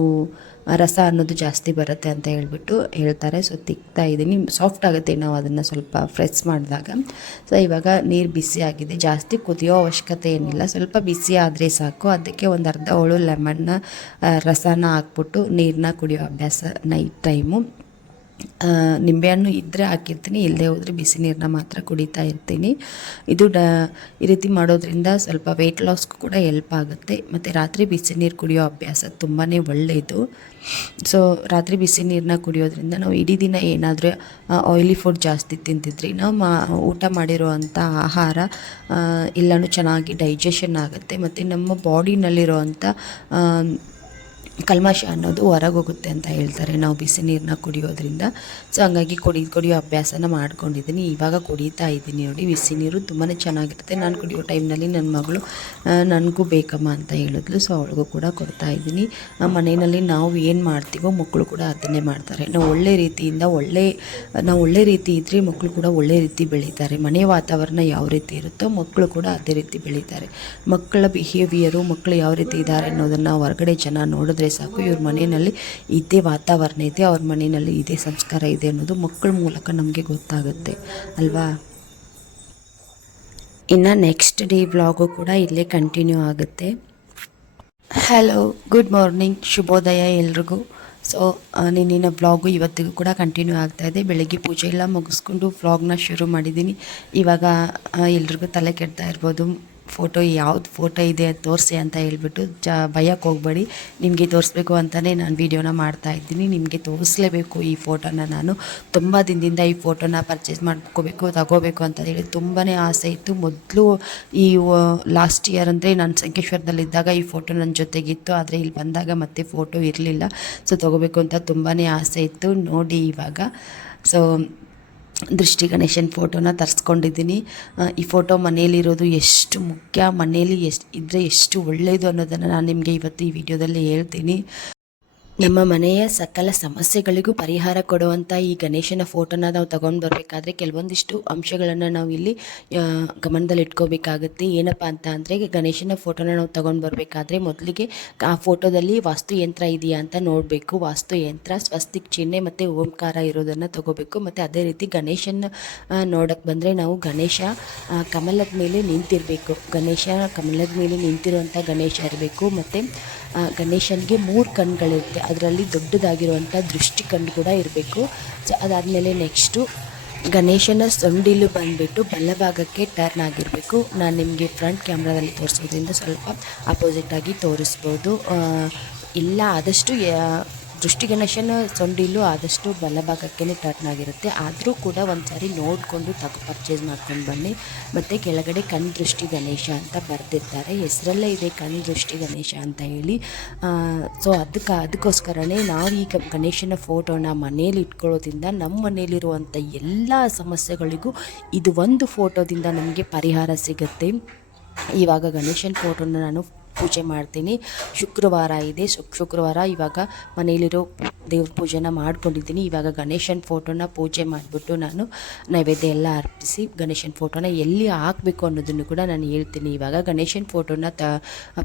ರಸ ಅನ್ನೋದು ಜಾಸ್ತಿ ಬರುತ್ತೆ ಅಂತ ಹೇಳ್ಬಿಟ್ಟು ಹೇಳ್ತಾರೆ. ಸೊ ತಿಕ್ತಾ ಇದ್ದೀನಿ. ಸಾಫ್ಟ್ ಆಗುತ್ತೆ ನಾವು ಅದನ್ನು ಸ್ವಲ್ಪ ಫ್ರೆಶ್ ಮಾಡಿದಾಗ. ಸೊ ಇವಾಗ ನೀರು ಬಿಸಿ ಆಗಿದೆ. ಜಾಸ್ತಿ ಕುದಿಯೋ ಅವಶ್ಯಕತೆ ಏನಿಲ್ಲ. ಸ್ವಲ್ಪ ಬಿಸಿ ಆದರೆ ಸಾಕು. ಅದಕ್ಕೆ ಒಂದು ಅರ್ಧ ಹೋಳು ಲೆಮನ್ನ ರಸನ ಹಾಕ್ಬಿಟ್ಟು ನೀರನ್ನ ಕುಡಿಯೋ ಅಭ್ಯಾಸ ನೈಟ್ ಟೈಮು ನಿಂಬೆಹಣ್ಣು ಇದ್ದರೆ ಹಾಕಿರ್ತೀನಿ ಇಲ್ಲದೆ ಹೋದರೆ ಬಿಸಿ ನೀರನ್ನ ಮಾತ್ರ ಕುಡಿತಾ ಇರ್ತೀನಿ. ಇದು ಡ, ಈ ರೀತಿ ಮಾಡೋದ್ರಿಂದ ಸ್ವಲ್ಪ ವೆಯ್ಟ್ ಲಾಸ್ಗೂ ಕೂಡ ಹೆಲ್ಪ್ ಆಗುತ್ತೆ. ಮತ್ತು ರಾತ್ರಿ ಬಿಸಿ ನೀರು ಕುಡಿಯೋ ಅಭ್ಯಾಸ ತುಂಬಾ ಒಳ್ಳೆಯದು ಸೊ ರಾತ್ರಿ ಬಿಸಿ ನೀರನ್ನ ಕುಡಿಯೋದ್ರಿಂದ ನಾವು ಇಡೀ ದಿನ ಏನಾದರೂ ಆಯಿಲಿ ಫುಡ್ ಜಾಸ್ತಿ ತಿಂತಿದ್ರಿ ನಾವು ಮಾ, ಊಟ ಮಾಡಿರುವಂಥ ಆಹಾರ ಎಲ್ಲನೂ ಚೆನ್ನಾಗಿ ಡೈಜೆಷನ್ ಆಗುತ್ತೆ. ಮತ್ತು ನಮ್ಮ ಬಾಡಿನಲ್ಲಿರುವಂಥ ಕಲ್ಮಶ ಅನ್ನೋದು ಹೊರಗೋಗುತ್ತೆ ಅಂತ ಹೇಳ್ತಾರೆ. ನಾವು ಬಿಸಿ ನೀರನ್ನ ಕುಡಿಯೋದ್ರಿಂದ. ಸೊ ಹಂಗಾಗಿ ಕುಡಿ, ಕುಡಿಯೋ ಅಭ್ಯಾಸನ ಮಾಡ್ಕೊಂಡಿದ್ದೀನಿ. ಇವಾಗ ಕುಡಿತಾ ಇದ್ದೀನಿ ನೋಡಿ. ಬಿಸಿ ನೀರು ತುಂಬಾ ಚೆನ್ನಾಗಿರುತ್ತೆ. ನಾನು ಕುಡಿಯೋ ಟೈಮ್ನಲ್ಲಿ ನನ್ನ ಮಗಳು ನನಗೂ ಬೇಕಮ್ಮ ಅಂತ ಹೇಳಿದ್ಲು. ಸೊ ಅವಳಿಗೂ ಕೂಡ ಕೊಡ್ತಾ ಇದ್ದೀನಿ. ಮನೆಯಲ್ಲಿ ನಾವು ಏನು ಮಾಡ್ತೀವೋ ಮಕ್ಕಳು ಕೂಡ ಅದನ್ನೇ ಮಾಡ್ತಾರೆ. ನಾವು ಒಳ್ಳೆ ರೀತಿಯಿಂದ ಒಳ್ಳೆ, ನಾವು ಒಳ್ಳೆ ರೀತಿ ಇದ್ದರೆ ಮಕ್ಕಳು ಕೂಡ ಒಳ್ಳೆ ರೀತಿ ಬೆಳೀತಾರೆ. ಮನೆ ವಾತಾವರಣ ಯಾವ ರೀತಿ ಇರುತ್ತೋ ಮಕ್ಕಳು ಕೂಡ ಅದೇ ರೀತಿ ಬೆಳೀತಾರೆ. ಮಕ್ಕಳ ಬಿಹೇವಿಯರು ಮಕ್ಕಳು ಯಾವ ರೀತಿ ಇದ್ದಾರೆ ಅನ್ನೋದನ್ನು ಹೊರಗಡೆ ಜನ ನೋಡಿದ್ರೆ ಸಾಕು, ಇವ್ರ ಮನೆಯಲ್ಲಿ ಇದೇ ವಾತಾವರಣ ಇದೆ, ಅವ್ರ ಮನೆಯಲ್ಲಿ ಇದೇ ಸಂಸ್ಕಾರ ಇದೆ ಅನ್ನೋದು ಮಕ್ಕಳ ಮೂಲಕ ನಮಗೆ ಗೊತ್ತಾಗುತ್ತೆ, ಅಲ್ವಾ? ಇನ್ನು ನೆಕ್ಸ್ಟ್ ಡೇ ವ್ಲಾಗು ಕೂಡ ಇಲ್ಲೇ ಕಂಟಿನ್ಯೂ ಆಗುತ್ತೆ. ಹಲೋ ಗುಡ್ ಮಾರ್ನಿಂಗ್ ಶುಭೋದಯ ಎಲ್ರಿಗೂ. ಸೊ ನಿನ್ನಿನ ವ್ಲಾಗು ಇವತ್ತಿಗೂ ಕೂಡ ಕಂಟಿನ್ಯೂ ಆಗ್ತಾ ಇದೆ. ಬೆಳಗ್ಗೆ ಪೂಜೆ ಎಲ್ಲ ಮುಗಿಸ್ಕೊಂಡು ವ್ಲಾಗ್ನ ಶುರು ಮಾಡಿದ್ದೀನಿ. ಇವಾಗ ಎಲ್ರಿಗೂ ತಲೆ ಕೆಡ್ತಾ ಇರ್ಬೋದು. ಫೋಟೋ ಯಾವ್ದು ಫೋಟೋ ಇದೆ ಅದು ತೋರಿಸಿ ಅಂತ ಹೇಳ್ಬಿಟ್ಟು ಜ ಭಯಕ್ಕೆ ಹೋಗಬೇಡಿ. ನಿಮಗೆ ತೋರಿಸ್ಬೇಕು ಅಂತಲೇ ನಾನು ವೀಡಿಯೋನ ಮಾಡ್ತಾ ಇದ್ದೀನಿ. ನಿಮಗೆ ತೋರಿಸ್ಲೇಬೇಕು ಈ ಫೋಟೋನ ನಾನು. ತುಂಬ ದಿನದಿಂದ ಈ ಫೋಟೋನ ಪರ್ಚೇಸ್ ಮಾಡ್ಕೋಬೇಕು, ತಗೋಬೇಕು ಅಂತ ಹೇಳಿ ತುಂಬಾ ಆಸೆ ಇತ್ತು. ಮೊದಲು ಈ ಲಾಸ್ಟ್ ಇಯರ್ ಅಂದರೆ ನಾನು ಸಂಕೇಶ್ವರದಲ್ಲಿದ್ದಾಗ ಈ ಫೋಟೋ ನನ್ನ ಜೊತೆಗಿತ್ತು. ಆದರೆ ಇಲ್ಲಿ ಬಂದಾಗ ಮತ್ತೆ ಫೋಟೋ ಇರಲಿಲ್ಲ. ಸೊ ತಗೋಬೇಕು ಅಂತ ತುಂಬಾ ಆಸೆ ಇತ್ತು. ನೋಡಿ ಇವಾಗ. ಸೊ ದೃಷ್ಟಿ ಗಣೇಶನ ಫೋಟೋನ ತರಿಸ್ಕೊಂಡಿದ್ದೀನಿ. ಈ ಫೋಟೋ ಮನೆಯಲ್ಲಿರೋದು ಎಷ್ಟು ಮುಖ್ಯ, ಮನೆಯಲ್ಲಿ ಎಷ್ಟು ಇದ್ದರೆ ಎಷ್ಟು ಒಳ್ಳೆಯದು ಅನ್ನೋದನ್ನು ನಾನು ನಿಮಗೆ ಇವತ್ತು ಈ ವಿಡಿಯೋದಲ್ಲಿ ಹೇಳ್ತೀನಿ. ನಮ್ಮ ಮನೆಯ ಸಕಲ ಸಮಸ್ಯೆಗಳಿಗೂ ಪರಿಹಾರ ಕೊಡುವಂಥ ಈ ಗಣೇಶನ ಫೋಟೋನ ನಾವು ತಗೊಂಡು ಬರಬೇಕಾದ್ರೆ ಕೆಲವೊಂದಿಷ್ಟು ಅಂಶಗಳನ್ನು ನಾವು ಇಲ್ಲಿ ಗಮನದಲ್ಲಿ ಇಟ್ಕೋಬೇಕಾಗುತ್ತೆ. ಏನಪ್ಪ ಅಂತ ಅಂದರೆ ಗಣೇಶನ ಫೋಟೋನ ನಾವು ತಗೊಂಡು ಬರಬೇಕಾದ್ರೆ ಮೊದಲಿಗೆ ಆ ಫೋಟೋದಲ್ಲಿ ವಾಸ್ತುಯಂತ್ರ ಇದೆಯಾ ಅಂತ ನೋಡಬೇಕು. ವಾಸ್ತುಯಂತ್ರ ಸ್ವಸ್ತಿಕ್ ಚಿಹ್ನೆ ಮತ್ತು ಓಂಕಾರ ಇರೋದನ್ನು ತಗೋಬೇಕು. ಮತ್ತು ಅದೇ ರೀತಿ ಗಣೇಶನ ನೋಡೋಕ್ಕೆ ಬಂದರೆ ನಾವು ಗಣೇಶ ಕಮಲದ ಮೇಲೆ ನಿಂತಿರಬೇಕು. ಗಣೇಶ ಕಮಲದ ಮೇಲೆ ನಿಂತಿರುವಂಥ ಗಣೇಶ ಇರಬೇಕು. ಮತ್ತು ಗಣೇಶನಿಗೆ ಮೂರು ಕಣ್ಗಳಿರುತ್ತೆ. ಅದರಲ್ಲಿ ದೊಡ್ಡದಾಗಿರುವಂಥ ದೃಷ್ಟಿ ಕಣ್ಣು ಕೂಡ ಇರಬೇಕು. ಸೊ ಅದಾದಮೇಲೆ ನೆಕ್ಸ್ಟು ಗಣೇಶನ ಸೊಂಡಿಲು ಬಂದುಬಿಟ್ಟು ಬಲಭಾಗಕ್ಕೆ ಟರ್ನ್ ಆಗಿರಬೇಕು. ನಾನು ನಿಮಗೆ ಫ್ರಂಟ್ ಕ್ಯಾಮ್ರಾದಲ್ಲಿ ತೋರಿಸೋದ್ರಿಂದ ಸ್ವಲ್ಪ ಅಪೋಸಿಟಾಗಿ ತೋರಿಸ್ಬೋದು. ಇಲ್ಲ, ಆದಷ್ಟು ದೃಷ್ಟಿ ಗಣೇಶನ ಸೊಂಡಿಲು ಆದಷ್ಟು ಬಲಭಾಗಕ್ಕೆ ಟರ್ನ್ ಆಗಿರುತ್ತೆ. ಆದರೂ ಕೂಡ ಒಂದ್ಸರಿ ಸಾರಿ ನೋಡಿಕೊಂಡು ತಗೋ ಪರ್ಚೇಸ್ ಮಾಡ್ಕೊಂಡು ಬನ್ನಿ. ಮತ್ತು ಕೆಳಗಡೆ ಕಣ್ ದೃಷ್ಟಿ ಗಣೇಶ ಅಂತ ಬರೆದಿರ್ತಾರೆ. ಹೆಸರಲ್ಲೇ ಇದೆ ಕಣ್ ದೃಷ್ಟಿ ಗಣೇಶ ಅಂತ ಹೇಳಿ. ಸೊ ಅದಕ್ಕೆ ಅದಕ್ಕೋಸ್ಕರನೇ ನಾವು ಈ ಗಣೇಶನ ಫೋಟೋನ ಮನೇಲಿ ಇಟ್ಕೊಳ್ಳೋದ್ರಿಂದ ನಮ್ಮ ಮನೇಲಿರುವಂಥ ಎಲ್ಲ ಸಮಸ್ಯೆಗಳಿಗೂ ಇದು ಒಂದು ಫೋಟೋದಿಂದ ನಮಗೆ ಪರಿಹಾರ ಸಿಗುತ್ತೆ. ಇವಾಗ ಗಣೇಶನ ಫೋಟೋನ ನಾನು ಪೂಜೆ ಮಾಡ್ತೀನಿ. ಶುಕ್ರವಾರ ಇದೆ. ಶುಕ್ ಶುಕ್ರವಾರ ಇವಾಗ ಮನೆಯಲ್ಲಿರೋ ದೇವ್ರ ಪೂಜೆನ ಮಾಡ್ಕೊಂಡಿದ್ದೀನಿ. ಇವಾಗ ಗಣೇಶನ ಫೋಟೋನ ಪೂಜೆ ಮಾಡಿಬಿಟ್ಟು ನಾನು ನೈವೇದ್ಯ ಎಲ್ಲ ಅರ್ಪಿಸಿ ಗಣೇಶನ ಫೋಟೋನ ಎಲ್ಲಿ ಹಾಕಬೇಕು ಅನ್ನೋದನ್ನು ಕೂಡ ನಾನು ಹೇಳ್ತೀನಿ. ಇವಾಗ ಗಣೇಶನ ಫೋಟೋನ ತ,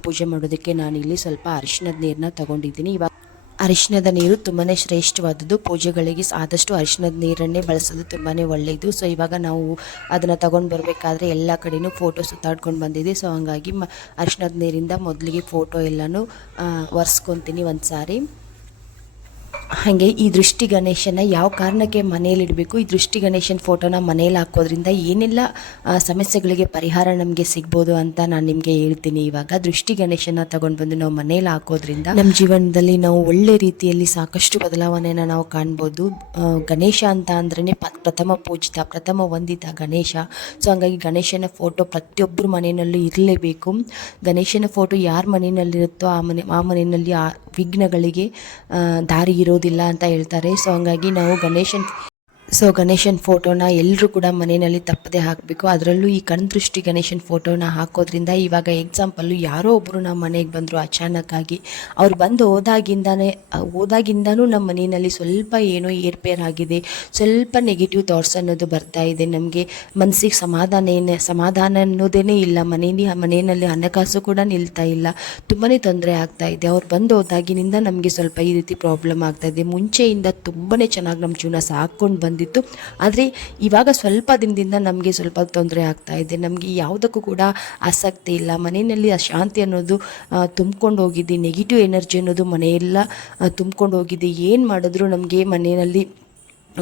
ಪೂಜೆ ಮಾಡೋದಕ್ಕೆ ನಾನು ಇಲ್ಲಿ ಸ್ವಲ್ಪ ಅರಿಶಿನದ ನೀರನ್ನ ತಗೊಂಡಿದ್ದೀನಿ. ಇವಾಗ ಅರಿಶಿಣದ ನೀರು ತುಂಬಾ ಶ್ರೇಷ್ಠವಾದದ್ದು. ಪೂಜೆಗಳಿಗೆ ಆದಷ್ಟು ಅರಿಶಿಣದ ನೀರನ್ನೇ ಬಳಸೋದು ತುಂಬಾ ಒಳ್ಳೆಯದು ಸೊ ಇವಾಗ ನಾವು ಅದನ್ನು ತಗೊಂಡು ಬರಬೇಕಾದ್ರೆ ಎಲ್ಲ ಕಡೆಯೂ ಫೋಟೋ ಸುತ್ತಾಡ್ಕೊಂಡು ಬಂದಿದೆ ಸೊ ಹಂಗಾಗಿ ಮ ನೀರಿಂದ ಮೊದಲಿಗೆ ಫೋಟೋ ಎಲ್ಲನೂ ಒರೆಸ್ಕೊತೀನಿ ಒಂದು ಸಾರಿ ಹಾಗೆ ಈ ದೃಷ್ಟಿ ಗಣೇಶನ ಯಾವ ಕಾರಣಕ್ಕೆ ಮನೇಲಿ ಇಡಬೇಕು? ಈ ದೃಷ್ಟಿ ಗಣೇಶನ ಫೋಟೋನ ಮನೇಲಿ ಹಾಕೋದ್ರಿಂದ ಏನೆಲ್ಲ ಸಮಸ್ಯೆಗಳಿಗೆ ಪರಿಹಾರ ನಮಗೆ ಸಿಗ್ಬೋದು ಅಂತ ನಾನು ನಿಮಗೆ ಹೇಳ್ತೀನಿ. ಇವಾಗ ದೃಷ್ಟಿ ಗಣೇಶನ ತಗೊಂಡು ಬಂದು ನಾವು ಮನೇಲಿ ಹಾಕೋದ್ರಿಂದ ನಮ್ಮ ಜೀವನದಲ್ಲಿ ನಾವು ಒಳ್ಳೆ ರೀತಿಯಲ್ಲಿ ಸಾಕಷ್ಟು ಬದಲಾವಣೆನ ನಾವು ಕಾಣ್ಬೋದು. ಗಣೇಶ ಅಂತ ಅಂದ್ರೆ ಪ್ರಥಮ ಪೂಜಿತ, ಪ್ರಥಮ ವಂದಿತ ಗಣೇಶ. ಸೊ, ಹಂಗಾಗಿ ಗಣೇಶನ ಫೋಟೋ ಪ್ರತಿಯೊಬ್ಬರು ಮನೆಯಲ್ಲೂ ಇರಲೇಬೇಕು. ಗಣೇಶನ ಫೋಟೋ ಯಾರ ಮನೆಯಲ್ಲಿರುತ್ತೋ ಆ ಮನೆ, ಆ ಮನೆಯಲ್ಲಿ ವಿಘ್ನಗಳಿಗೆ ದಾರಿ ಇರೋದಿಲ್ಲ ಅಂತ ಹೇಳ್ತಾರೆ. ಸೊ ಹಂಗಾಗಿ ನಾವು ಗಣೇಶನ್ ಸೊ ಗಣೇಶನ ಫೋಟೋನ ಎಲ್ಲರೂ ಕೂಡ ಮನೆಯಲ್ಲಿ ತಪ್ಪದೆ ಹಾಕಬೇಕು. ಅದರಲ್ಲೂ ಈ ಕಣ್ದೃಷ್ಟಿ ಗಣೇಶನ ಫೋಟೋನ ಹಾಕೋದ್ರಿಂದ ಇವಾಗ ಎಕ್ಸಾಂಪಲ್ಲು ಯಾರೋ ಒಬ್ಬರು ನಮ್ಮ ಮನೆಗೆ ಬಂದರು ಅಚಾನಕ್ಕಾಗಿ. ಅವ್ರು ಬಂದು ಹೋದಾಗಿಂದನೇ, ಹೋದಾಗಿಂದನೂ ನಮ್ಮ ಮನೆಯಲ್ಲಿ ಸ್ವಲ್ಪ ಏನೋ ಏರ್ಪೇರ್ ಆಗಿದೆ. ಸ್ವಲ್ಪ ನೆಗೆಟಿವ್ ಥಾಟ್ಸ್ ಅನ್ನೋದು ಬರ್ತಾ ಇದೆ. ನಮಗೆ ಮನಸ್ಸಿಗೆ ಸಮಾಧಾನ ಏನೇ, ಸಮಾಧಾನ ಅನ್ನೋದೇನೇ ಇಲ್ಲ. ಮನೆಯಲ್ಲಿ ಮನೆಯಲ್ಲಿ ಹಣಕಾಸು ಕೂಡ ನಿಲ್ತಾ ಇಲ್ಲ. ತುಂಬಾ ತೊಂದರೆ ಆಗ್ತಾ ಇದೆ. ಅವ್ರು ಬಂದು ಹೋದಾಗಿನಿಂದ ನಮಗೆ ಸ್ವಲ್ಪ ಈ ರೀತಿ ಪ್ರಾಬ್ಲಮ್ ಆಗ್ತಾ ಇದೆ. ಮುಂಚೆಯಿಂದ ತುಂಬಾ ಚೆನ್ನಾಗಿ ನಮ್ಮ ಜೀವನ ಸಾಕೊಂಡು ಬಂದಿತ್ತು. ಆದರೆ ಇವಾಗ ಸ್ವಲ್ಪ ದಿನದಿಂದ ನಮಗೆ ಸ್ವಲ್ಪ ತೊಂದರೆ ಆಗ್ತಾ ಇದೆ. ನಮಗೆ ಯಾವುದಕ್ಕೂ ಕೂಡ ಆಸಕ್ತಿ ಇಲ್ಲ. ಮನೆಯಲ್ಲಿ ಅಶಾಂತಿ ಅನ್ನೋದು ತುಂಬ್ಕೊಂಡು ಹೋಗಿದೆ. ನೆಗೆಟಿವ್ ಎನರ್ಜಿ ಅನ್ನೋದು ಮನೆಯೆಲ್ಲ ತುಂಬ್ಕೊಂಡು ಹೋಗಿದೆ. ಏನು ಮಾಡಿದ್ರು ನಮಗೆ ಮನೆಯಲ್ಲಿ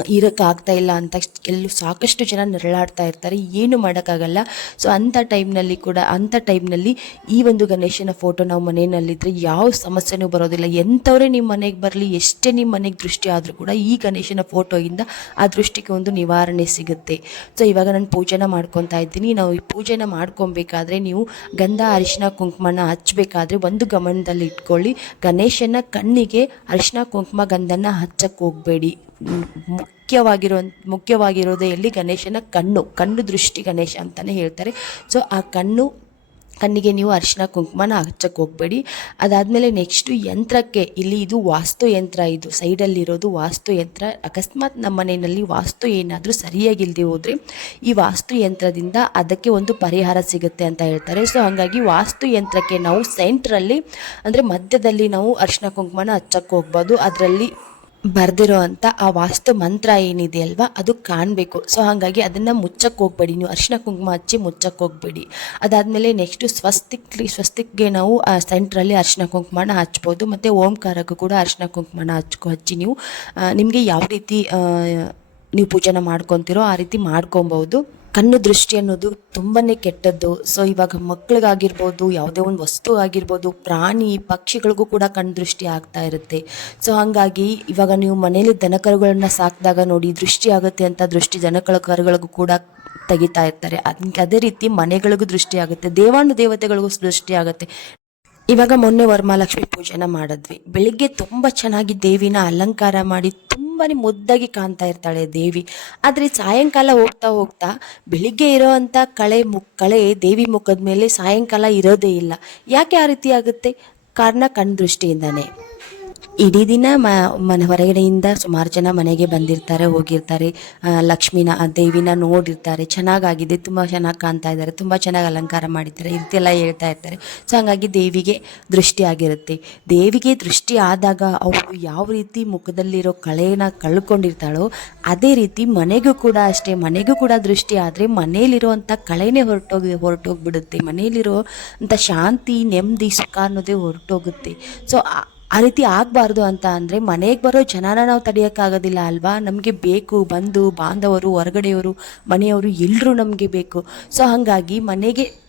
ಇರೋಕ್ಕಾಗ್ತಾ ಇಲ್ಲ ಅಂತ ಕೆಲವು ಸಾಕಷ್ಟು ಜನ ನರಳಾಡ್ತಾ ಇರ್ತಾರೆ. ಏನು ಮಾಡೋಕ್ಕಾಗಲ್ಲ. ಸೊ ಅಂಥ ಟೈಮ್ನಲ್ಲಿ ಕೂಡ, ಅಂಥ ಟೈಮ್ನಲ್ಲಿ ಈ ಒಂದು ಗಣೇಶನ ಫೋಟೋ ನಾವು ಮನೆಯಲ್ಲಿದ್ದರೆ ಯಾವ ಸಮಸ್ಯೆನೂ ಬರೋದಿಲ್ಲ. ಎಂಥವರೇ ನಿಮ್ಮ ಮನೆಗೆ ಬರಲಿ, ಎಷ್ಟೇ ನಿಮ್ಮ ಮನೆಗೆ ದೃಷ್ಟಿ ಆದರೂ ಕೂಡ ಈ ಗಣೇಶನ ಫೋಟೋಯಿಂದ ಆ ದೃಷ್ಟಿಗೆ ಒಂದು ನಿವಾರಣೆ ಸಿಗುತ್ತೆ. ಸೊ ಇವಾಗ ನಾನು ಪೂಜೆನ ಮಾಡ್ಕೊತಾ ಇದ್ದೀನಿ. ನಾವು ಈ ಪೂಜೆನ ಮಾಡ್ಕೊಬೇಕಾದ್ರೆ ನೀವು ಗಂಧ ಅರಿಶಿನ ಕುಂಕುಮನ ಹಚ್ಚಬೇಕಾದ್ರೆ ಒಂದು ಗಮನದಲ್ಲಿ ಇಟ್ಕೊಳ್ಳಿ. ಗಣೇಶನ ಕಣ್ಣಿಗೆ ಅರಿಶಿನ ಕುಂಕುಮ ಗಂಧನ ಹಚ್ಚಕ್ಕೆ ಹೋಗಬೇಡಿ. ಮುಖ್ಯವಾಗಿರೋ, ಮುಖ್ಯವಾಗಿರೋದೇ ಇಲ್ಲಿ ಗಣೇಶನ ಕಣ್ಣು ಕಣ್ಣು ದೃಷ್ಟಿ ಗಣೇಶ ಅಂತಲೇ ಹೇಳ್ತಾರೆ. ಸೊ ಆ ಕಣ್ಣು, ಕಣ್ಣಿಗೆ ನೀವು ಅರಿಶಿನ, ಕುಂಕುಮನ ಹಚ್ಚಕ್ಕೆ ಹೋಗಬೇಡಿ. ಅದಾದಮೇಲೆ ನೆಕ್ಸ್ಟು ಯಂತ್ರಕ್ಕೆ, ಇಲ್ಲಿ ಇದು ವಾಸ್ತು ಯಂತ್ರ ಇದು. ಸೈಡಲ್ಲಿರೋದು ವಾಸ್ತು ಯಂತ್ರ. ಅಕಸ್ಮಾತ್ ನಮ್ಮ ಮನೆಯಲ್ಲಿ ವಾಸ್ತು ಏನಾದರೂ ಸರಿಯಾಗಿಲ್ಲದೆ ಹೋದರೆ, ಈ ವಾಸ್ತು ಯಂತ್ರದಿಂದ ಅದಕ್ಕೆ ಒಂದು ಪರಿಹಾರ ಸಿಗುತ್ತೆ ಅಂತ ಹೇಳ್ತಾರೆ. ಸೊ ಹಾಗಾಗಿ ವಾಸ್ತು ಯಂತ್ರಕ್ಕೆ ನಾವು ಸೆಂಟ್ರಲ್ಲಿ ಅಂದರೆ ಮಧ್ಯದಲ್ಲಿ ನಾವು ಅರಿಶಿನ, ಕುಂಕುಮನ ಹಚ್ಚಕ್ಕೆ ಹೋಗ್ಬೋದು. ಅದರಲ್ಲಿ ಬರೆದಿರೋ ಅಂಥ ಆ ವಾಸ್ತು ಮಂತ್ರ ಏನಿದೆ ಅಲ್ವಾ? ಅದು ಕಾಣಬೇಕು. ಸೊ ಹಾಗಾಗಿ ಅದನ್ನು ಮುಚ್ಚಕ್ಕೆ ಹೋಗ್ಬೇಡಿ. ನೀವು ಅರಿಶಿನ ಕುಂಕುಮ ಹಚ್ಚಿ ಮುಚ್ಚಕ್ಕೆ ಹೋಗ್ಬೇಡಿ. ಅದಾದಮೇಲೆ ನೆಕ್ಸ್ಟು ಸ್ವಸ್ತಿಕ್, ಸ್ವಸ್ತಿಕ್ಗೆ ನಾವು, ಆ ಸೆಂಟ್ರಲ್ಲಿ ಅರಿಶಿನ ಕುಂಕುಮನ ಹಚ್ಬೋದು. ಮತ್ತು ಓಂಕಾರಕ್ಕೂ ಕೂಡ ಅರಿಶಿನ ಕುಂಕುಮನ ಹಚ್ಕೊ ಹಚ್ಚಿ ನೀವು ನಿಮಗೆ ಯಾವ ರೀತಿ ನೀವು ಪೂಜೆನ ಮಾಡ್ಕೊತಿರೋ ಆ ರೀತಿ ಮಾಡ್ಕೊಬೋದು ಕಣ್ಣು ದೃಷ್ಟಿ ಅನ್ನೋದು ತುಂಬಾ ಕೆಟ್ಟದ್ದು. ಸೊ ಇವಾಗ ಮಕ್ಕಳಿಗಾಗಿರ್ಬೋದು ಯಾವುದೇ ಒಂದು ವಸ್ತು ಆಗಿರ್ಬೋದು, ಪ್ರಾಣಿ ಪಕ್ಷಿಗಳಿಗೂ ಕೂಡ ಕಣ್ಣು ದೃಷ್ಟಿ ಆಗ್ತಾ ಇರುತ್ತೆ. ಸೊ ಹಾಗಾಗಿ ಇವಾಗ ನೀವು ಮನೇಲಿ ದನಕರುಗಳನ್ನ ಸಾಕಿದಾಗ ನೋಡಿ ದೃಷ್ಟಿ ಆಗುತ್ತೆ ಅಂತ ದೃಷ್ಟಿ ದನಕರ ಕರುಗಳಿಗೂ ಕೂಡ ತೆಗಿತಾ ಇರ್ತಾರೆ. ಅದಕ್ಕೆ ಅದೇ ರೀತಿ ಮನೆಗಳಿಗೂ ದೃಷ್ಟಿ ಆಗುತ್ತೆ. ದೇವಾನು ದೇವತೆಗಳಿಗೂ ದೃಷ್ಟಿ ಆಗುತ್ತೆ. ಇವಾಗ ಮೊನ್ನೆ ವರಮಹಾಲಕ್ಷ್ಮಿ ಪೂಜೆನ ಮಾಡಿದ್ವಿ. ಬೆಳಿಗ್ಗೆ ತುಂಬ ಚೆನ್ನಾಗಿ ದೇವಿನ ಅಲಂಕಾರ ಮಾಡಿ ತುಂಬಾನೇ ಮುದ್ದಾಗಿ ಕಾಣ್ತಾ ಇರ್ತಾಳೆ ದೇವಿ. ಆದರೆ ಸಾಯಂಕಾಲ ಹೋಗ್ತಾ ಹೋಗ್ತಾ ಬೆಳಿಗ್ಗೆ ಇರೋವಂಥ ಕಳೆ ಮುಕ್ ಕಳೆ ದೇವಿ ಮುಖದ ಮೇಲೆ ಸಾಯಂಕಾಲ ಇರೋದೇ ಇಲ್ಲ. ಯಾಕೆ ಆ ರೀತಿ ಆಗುತ್ತೆ? ಕಾರಣ ಕಣ್ದೃಷ್ಟಿಯಿಂದಾನೇ. ಇಡೀ ದಿನ ಮನೆ ಹೊರಗಡೆಯಿಂದ ಸುಮಾರು ಜನ ಮನೆಗೆ ಬಂದಿರ್ತಾರೆ, ಹೋಗಿರ್ತಾರೆ. ಲಕ್ಷ್ಮಿನ ದೇವಿನ ನೋಡಿರ್ತಾರೆ. ಚೆನ್ನಾಗಾಗಿದೆ, ತುಂಬ ಚೆನ್ನಾಗಿ ಕಾಣ್ತಾ ಇದ್ದಾರೆ, ತುಂಬ ಚೆನ್ನಾಗಿ ಅಲಂಕಾರ ಮಾಡಿದ್ದಾರೆ ಇದೆಲ್ಲ ಹೇಳ್ತಾ ಇರ್ತಾರೆ. ಸೊ ಹಂಗಾಗಿ ದೇವಿಗೆ ದೃಷ್ಟಿ ಆಗಿರುತ್ತೆ. ದೇವಿಗೆ ದೃಷ್ಟಿ ಆದಾಗ ಅವರು ಯಾವ ರೀತಿ ಮುಖದಲ್ಲಿರೋ ಕಳೆನ ಕಳ್ಕೊಂಡಿರ್ತಾಳೋ, ಅದೇ ರೀತಿ ಮನೆಗೂ ಕೂಡ ಅಷ್ಟೇ. ಮನೆಗೂ ಕೂಡ ದೃಷ್ಟಿ ಆದರೆ ಮನೆಯಲ್ಲಿರುವಂಥ ಕಳೆನೇ ಹೊರಟೋಗಿ, ಹೊರಟೋಗ್ಬಿಡುತ್ತೆ. ಮನೆಯಲ್ಲಿರೋ ಅಂಥ ಶಾಂತಿ, ನೆಮ್ಮದಿ, ಸುಖ ಅನ್ನೋದೇ ಹೊರಟೋಗುತ್ತೆ. ಸೊ ಆ ರೀತಿ ಆಗಬಾರ್ದು ಅಂತ ಅಂದರೆ ಮನೆಗೆ ಬರೋ ಜನನ ನಾವು ತಡೆಯೋಕ್ಕಾಗೋದಿಲ್ಲ ಅಲ್ವಾ? ನಮಗೆ ಬೇಕು, ಬಂಧು, ಬಾಂಧವರು, ಹೊರಗಡೆಯವರು, ಮನೆಯವರು ಎಲ್ಲರೂ ನಮಗೆ ಬೇಕು. ಸೊ ಹಾಗಾಗಿ ಮನೆಗೆ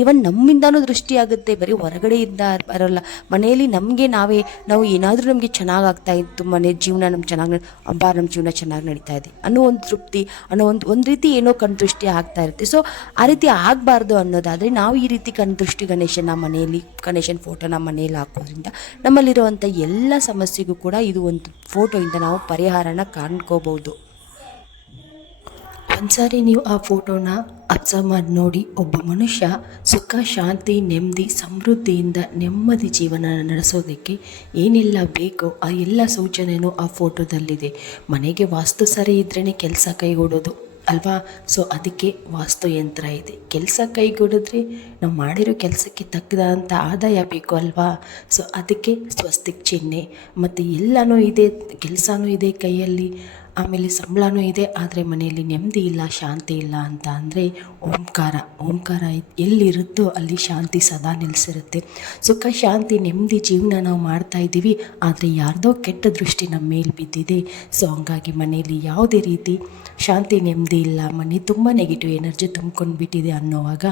ಈವನ್ ನಮ್ಮಿಂದನೂ ದೃಷ್ಟಿ ಆಗುತ್ತೆ, ಬರೀ ಹೊರಗಡೆಯಿಂದ ಬರೋಲ್ಲ. ಮನೆಯಲ್ಲಿ ನಮಗೆ ನಾವೇ, ನಾವು ಏನಾದರೂ ನಮಗೆ ಚೆನ್ನಾಗಾಗ್ತಾ ಇತ್ತು ಮನೆ ಜೀವನ ನಮ್ಮ ಚೆನ್ನಾಗಿ ಅಬ್ಬಾ ನಮ್ಮ ಜೀವನ ಚೆನ್ನಾಗಿ ನಡೀತಾ ಇದೆ. ಅನ್ನೋ ಒಂದು ತೃಪ್ತಿ, ಅನ್ನೋ ಒಂದು ಒಂದು ರೀತಿ ಏನೋ ಕಣ್ದೃಷ್ಟಿ ಆಗ್ತಾ ಇರುತ್ತೆ. ಸೊ ಆ ರೀತಿ ಆಗಬಾರ್ದು ಅನ್ನೋದಾದರೆ, ನಾವು ಈ ರೀತಿ ಕಣ್ದೃಷ್ಟಿ ಗಣೇಶನ ಮನೆಯಲ್ಲಿ, ಗಣೇಶನ ಫೋಟೋನ ಮನೆಯಲ್ಲಿ ಹಾಕೋದ್ರಿಂದ ನಮ್ಮಲ್ಲಿರುವಂಥ ಎಲ್ಲ ಸಮಸ್ಯೆಗೂ ಕೂಡ ಇದು ಒಂದು ಫೋಟೋಯಿಂದ ನಾವು ಪರಿಹಾರನ ಕಾಣ್ಕೋಬೋದು ಒಂದ್ಸಾರಿ ನೀವು ಆ ಫೋಟೋನ ಅಬ್ಸರ್ವ್ ಮಾಡಿ ನೋಡಿ, ಒಬ್ಬ ಮನುಷ್ಯ ಸುಖ, ಶಾಂತಿ, ನೆಮ್ಮದಿ, ಸಮೃದ್ಧಿಯಿಂದ ನೆಮ್ಮದಿ ಜೀವನ ನಡೆಸೋದಕ್ಕೆ ಏನೆಲ್ಲ, ಬೇಕೋ, ಆ ಎಲ್ಲ ಸೂಚನೆಯೂ ಆ ಫೋಟೋದಲ್ಲಿದೆ. ಮನೆಗೆ ವಾಸ್ತು ಸರಿ ಇದ್ರೇ ಕೆಲಸ ಕೈಗೂಡೋದು ಅಲ್ವಾ? ಸೊ ಅದಕ್ಕೆ ವಾಸ್ತು ಯಂತ್ರ ಇದೆ. ಕೆಲಸ ಕೈಗೂಡಿದ್ರೆ ನಾವು ಮಾಡಿರೋ ಕೆಲಸಕ್ಕೆ ತಕ್ಕದಂಥ ಆದಾಯ ಬೇಕು ಅಲ್ವಾ? ಸೊ ಅದಕ್ಕೆ ಸ್ವಸ್ತಿಕ್ ಚಿಹ್ನೆ, ಮತ್ತು ಎಲ್ಲನೂ ಇದೆ, ಕೆಲಸನೂ ಇದೆ ಕೈಯಲ್ಲಿ. ಆಮೇಲೆ ಸಂಬಳನೂ ಇದೆ, ಆದರೆ ಮನೆಯಲ್ಲಿ ನೆಮ್ಮದಿ ಇಲ್ಲ, ಶಾಂತಿ ಇಲ್ಲ ಅಂತ ಅಂದರೆ ಓಂಕಾರ. ಓಂಕಾರ ಎಲ್ಲಿರುತ್ತೋ ಅಲ್ಲಿ ಶಾಂತಿ ಸದಾ ನೆಲೆಸಿರುತ್ತೆ. ಸುಖ, ಶಾಂತಿ, ನೆಮ್ಮದಿ ಜೀವನ ನಾವು ಮಾಡ್ತಾ ಇದ್ದೀವಿ, ಆದರೆ ಯಾರ್ದೋ ಕೆಟ್ಟ ದೃಷ್ಟಿ ನಮ್ಮ ಮೇಲೆ ಬಿದ್ದಿದೆ. ಸೊ ಹಂಗಾಗಿ ಮನೆಯಲ್ಲಿ ಯಾವುದೇ ರೀತಿ ಶಾಂತಿ, ನೆಮ್ಮದಿ ಇಲ್ಲ, ಮನೆ ತುಂಬ ನೆಗೆಟಿವ್ ಎನರ್ಜಿ ತುಂಬ್ಕೊಂಡು ಬಿಟ್ಟಿದೆ ಅನ್ನೋವಾಗ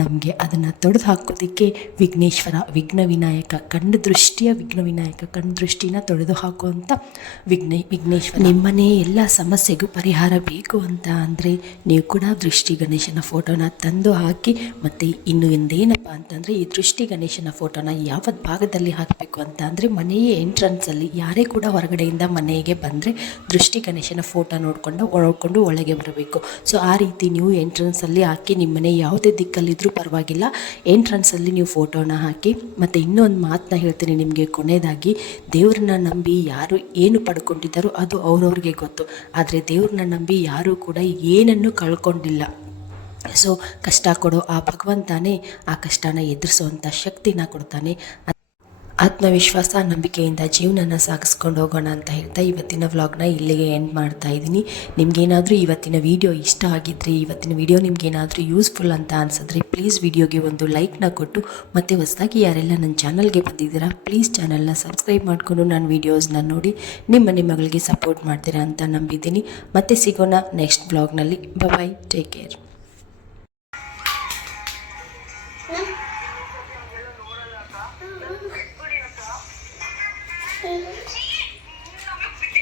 ನಮಗೆ ಅದನ್ನು ತೊಡೆದು ಹಾಕೋದಕ್ಕೆ ವಿಘ್ನೇಶ್ವರ, ವಿಘ್ನ ವಿನಾಯಕ, ಕಣ್ಣು ದೃಷ್ಟಿಯ ವಿಘ್ನ ವಿನಾಯಕ, ಕಣ್ಣು ದೃಷ್ಟಿನ ತೊಡೆದು ಹಾಕುವಂಥ ವಿಘ್ನೇ, ವಿಘ್ನೇಶ್ವರ. ನಿಮ್ಮನೆ ಎಲ್ಲ ಸಮಸ್ಯೆಗೂ ಪರಿಹಾರ ಬೇಕು ಅಂತ ಅಂದರೆ ನೀವು ಕೂಡ ದೃಷ್ಟಿ ಗಣೇಶನ ಫೋಟೋನ ತಂದು ಹಾಕಿ ಮತ್ತು ಇನ್ನು ಒಂದೇನಪ್ಪ ಅಂತಂದರೆ ಈ ದೃಷ್ಟಿ ಗಣೇಶನ ಫೋಟೋನ ಯಾವ ಭಾಗದಲ್ಲಿ ಹಾಕಬೇಕು ಅಂತ ಅಂದರೆ ಮನೆಯ ಎಂಟ್ರನ್ಸಲ್ಲಿ ಯಾರೇ ಕೂಡ ಹೊರಗಡೆಯಿಂದ ಮನೆಗೆ ಬಂದರೆ ದೃಷ್ಟಿ ಗಣೇಶನ ಫೋಟೋ ನೋಡಿಕೊಂಡು ಒಳಕೊಂಡು ಒಳಗೆ ಬರಬೇಕು. ಸೊ ಆ ರೀತಿ ನೀವು ಎಂಟ್ರೆನ್ಸಲ್ಲಿ ಹಾಕಿ ನಿಮ್ಮ ಮನೆ ಯಾವುದೇ ದಿಕ್ಕಲ್ಲಿದ್ದರೂ ಪರವಾಗಿಲ್ಲ. ಎಂಟ್ರೆನ್ಸಲ್ಲಿ ನೀವು ಫೋಟೋನ ಹಾಕಿ ಮತ್ತು ಇನ್ನೊಂದು ಮಾತನ್ನ ಹೇಳ್ತೀನಿ ನಿಮಗೆ ಕೊನೆಯದಾಗಿ. ದೇವ್ರನ್ನ ನಂಬಿ ಯಾರು ಏನು ಪಡ್ಕೊಂಡಿದ್ದಾರೋ ಅದು ಅವ್ರವ್ರಿಗೆ ಗೊತ್ತು. ಆದರೆ ದೇವ್ರನ್ನ ನಂಬಿ ಯಾರೂ ಕೂಡ ಏನನ್ನು ಕಳ್ಕೊಂಡಿಲ್ಲ. ಸೊ ಕಷ್ಟ ಕೊಡೋ ಆ ಭಗವಂತನೇ ಆ ಕಷ್ಟನ ಎದುರಿಸೋವಂಥ ಶಕ್ತಿನ ಕೊಡ್ತಾನೆ. ಆತ್ಮವಿಶ್ವಾಸ, ನಂಬಿಕೆಯಿಂದ ಜೀವನನ ಸಾಗಿಸ್ಕೊಂಡು ಹೋಗೋಣ ಅಂತ ಹೇಳ್ತಾ ಇವತ್ತಿನ ವ್ಲಾಗ್ನ ಇಲ್ಲಿಗೆ ಎಂಡ್ ಮಾಡ್ತಾ ಇದ್ದೀನಿ. ನಿಮಗೇನಾದರೂ ಇವತ್ತಿನ ವಿಡಿಯೋ ಇಷ್ಟ ಆಗಿದ್ದರೆ ಇವತ್ತಿನ ವಿಡಿಯೋ ನಿಮಗೇನಾದರೂ ಯೂಸ್ಫುಲ್ ಅಂತ ಅನಿಸಿದ್ರೆ ಪ್ಲೀಸ್ ವಿಡಿಯೋಗೆ ಒಂದು ಲೈಕ್ನ ಕೊಟ್ಟು, ಮತ್ತು ಹೊಸದಾಗಿ ಯಾರೆಲ್ಲ ನನ್ನ ಚಾನಲ್ಗೆ ಬಂದಿದ್ದೀರಾ ಪ್ಲೀಸ್ ಚಾನಲ್ನ ಸಬ್ಸ್ಕ್ರೈಬ್ ಮಾಡಿಕೊಂಡು ನಾನು ವೀಡಿಯೋಸ್ನ ನೋಡಿ, ನಿಮ್ಮ ನಿಮ್ಮಗಳಿಗೆ ಸಪೋರ್ಟ್ ಮಾಡ್ತೀರಾ ಅಂತ ನಂಬಿದ್ದೀನಿ. ಮತ್ತೆ ಸಿಗೋಣ ನೆಕ್ಸ್ಟ್ ಬ್ಲಾಗ್ನಲ್ಲಿ ಬಾಯ್ ಟೇಕ್ ಕೇರ್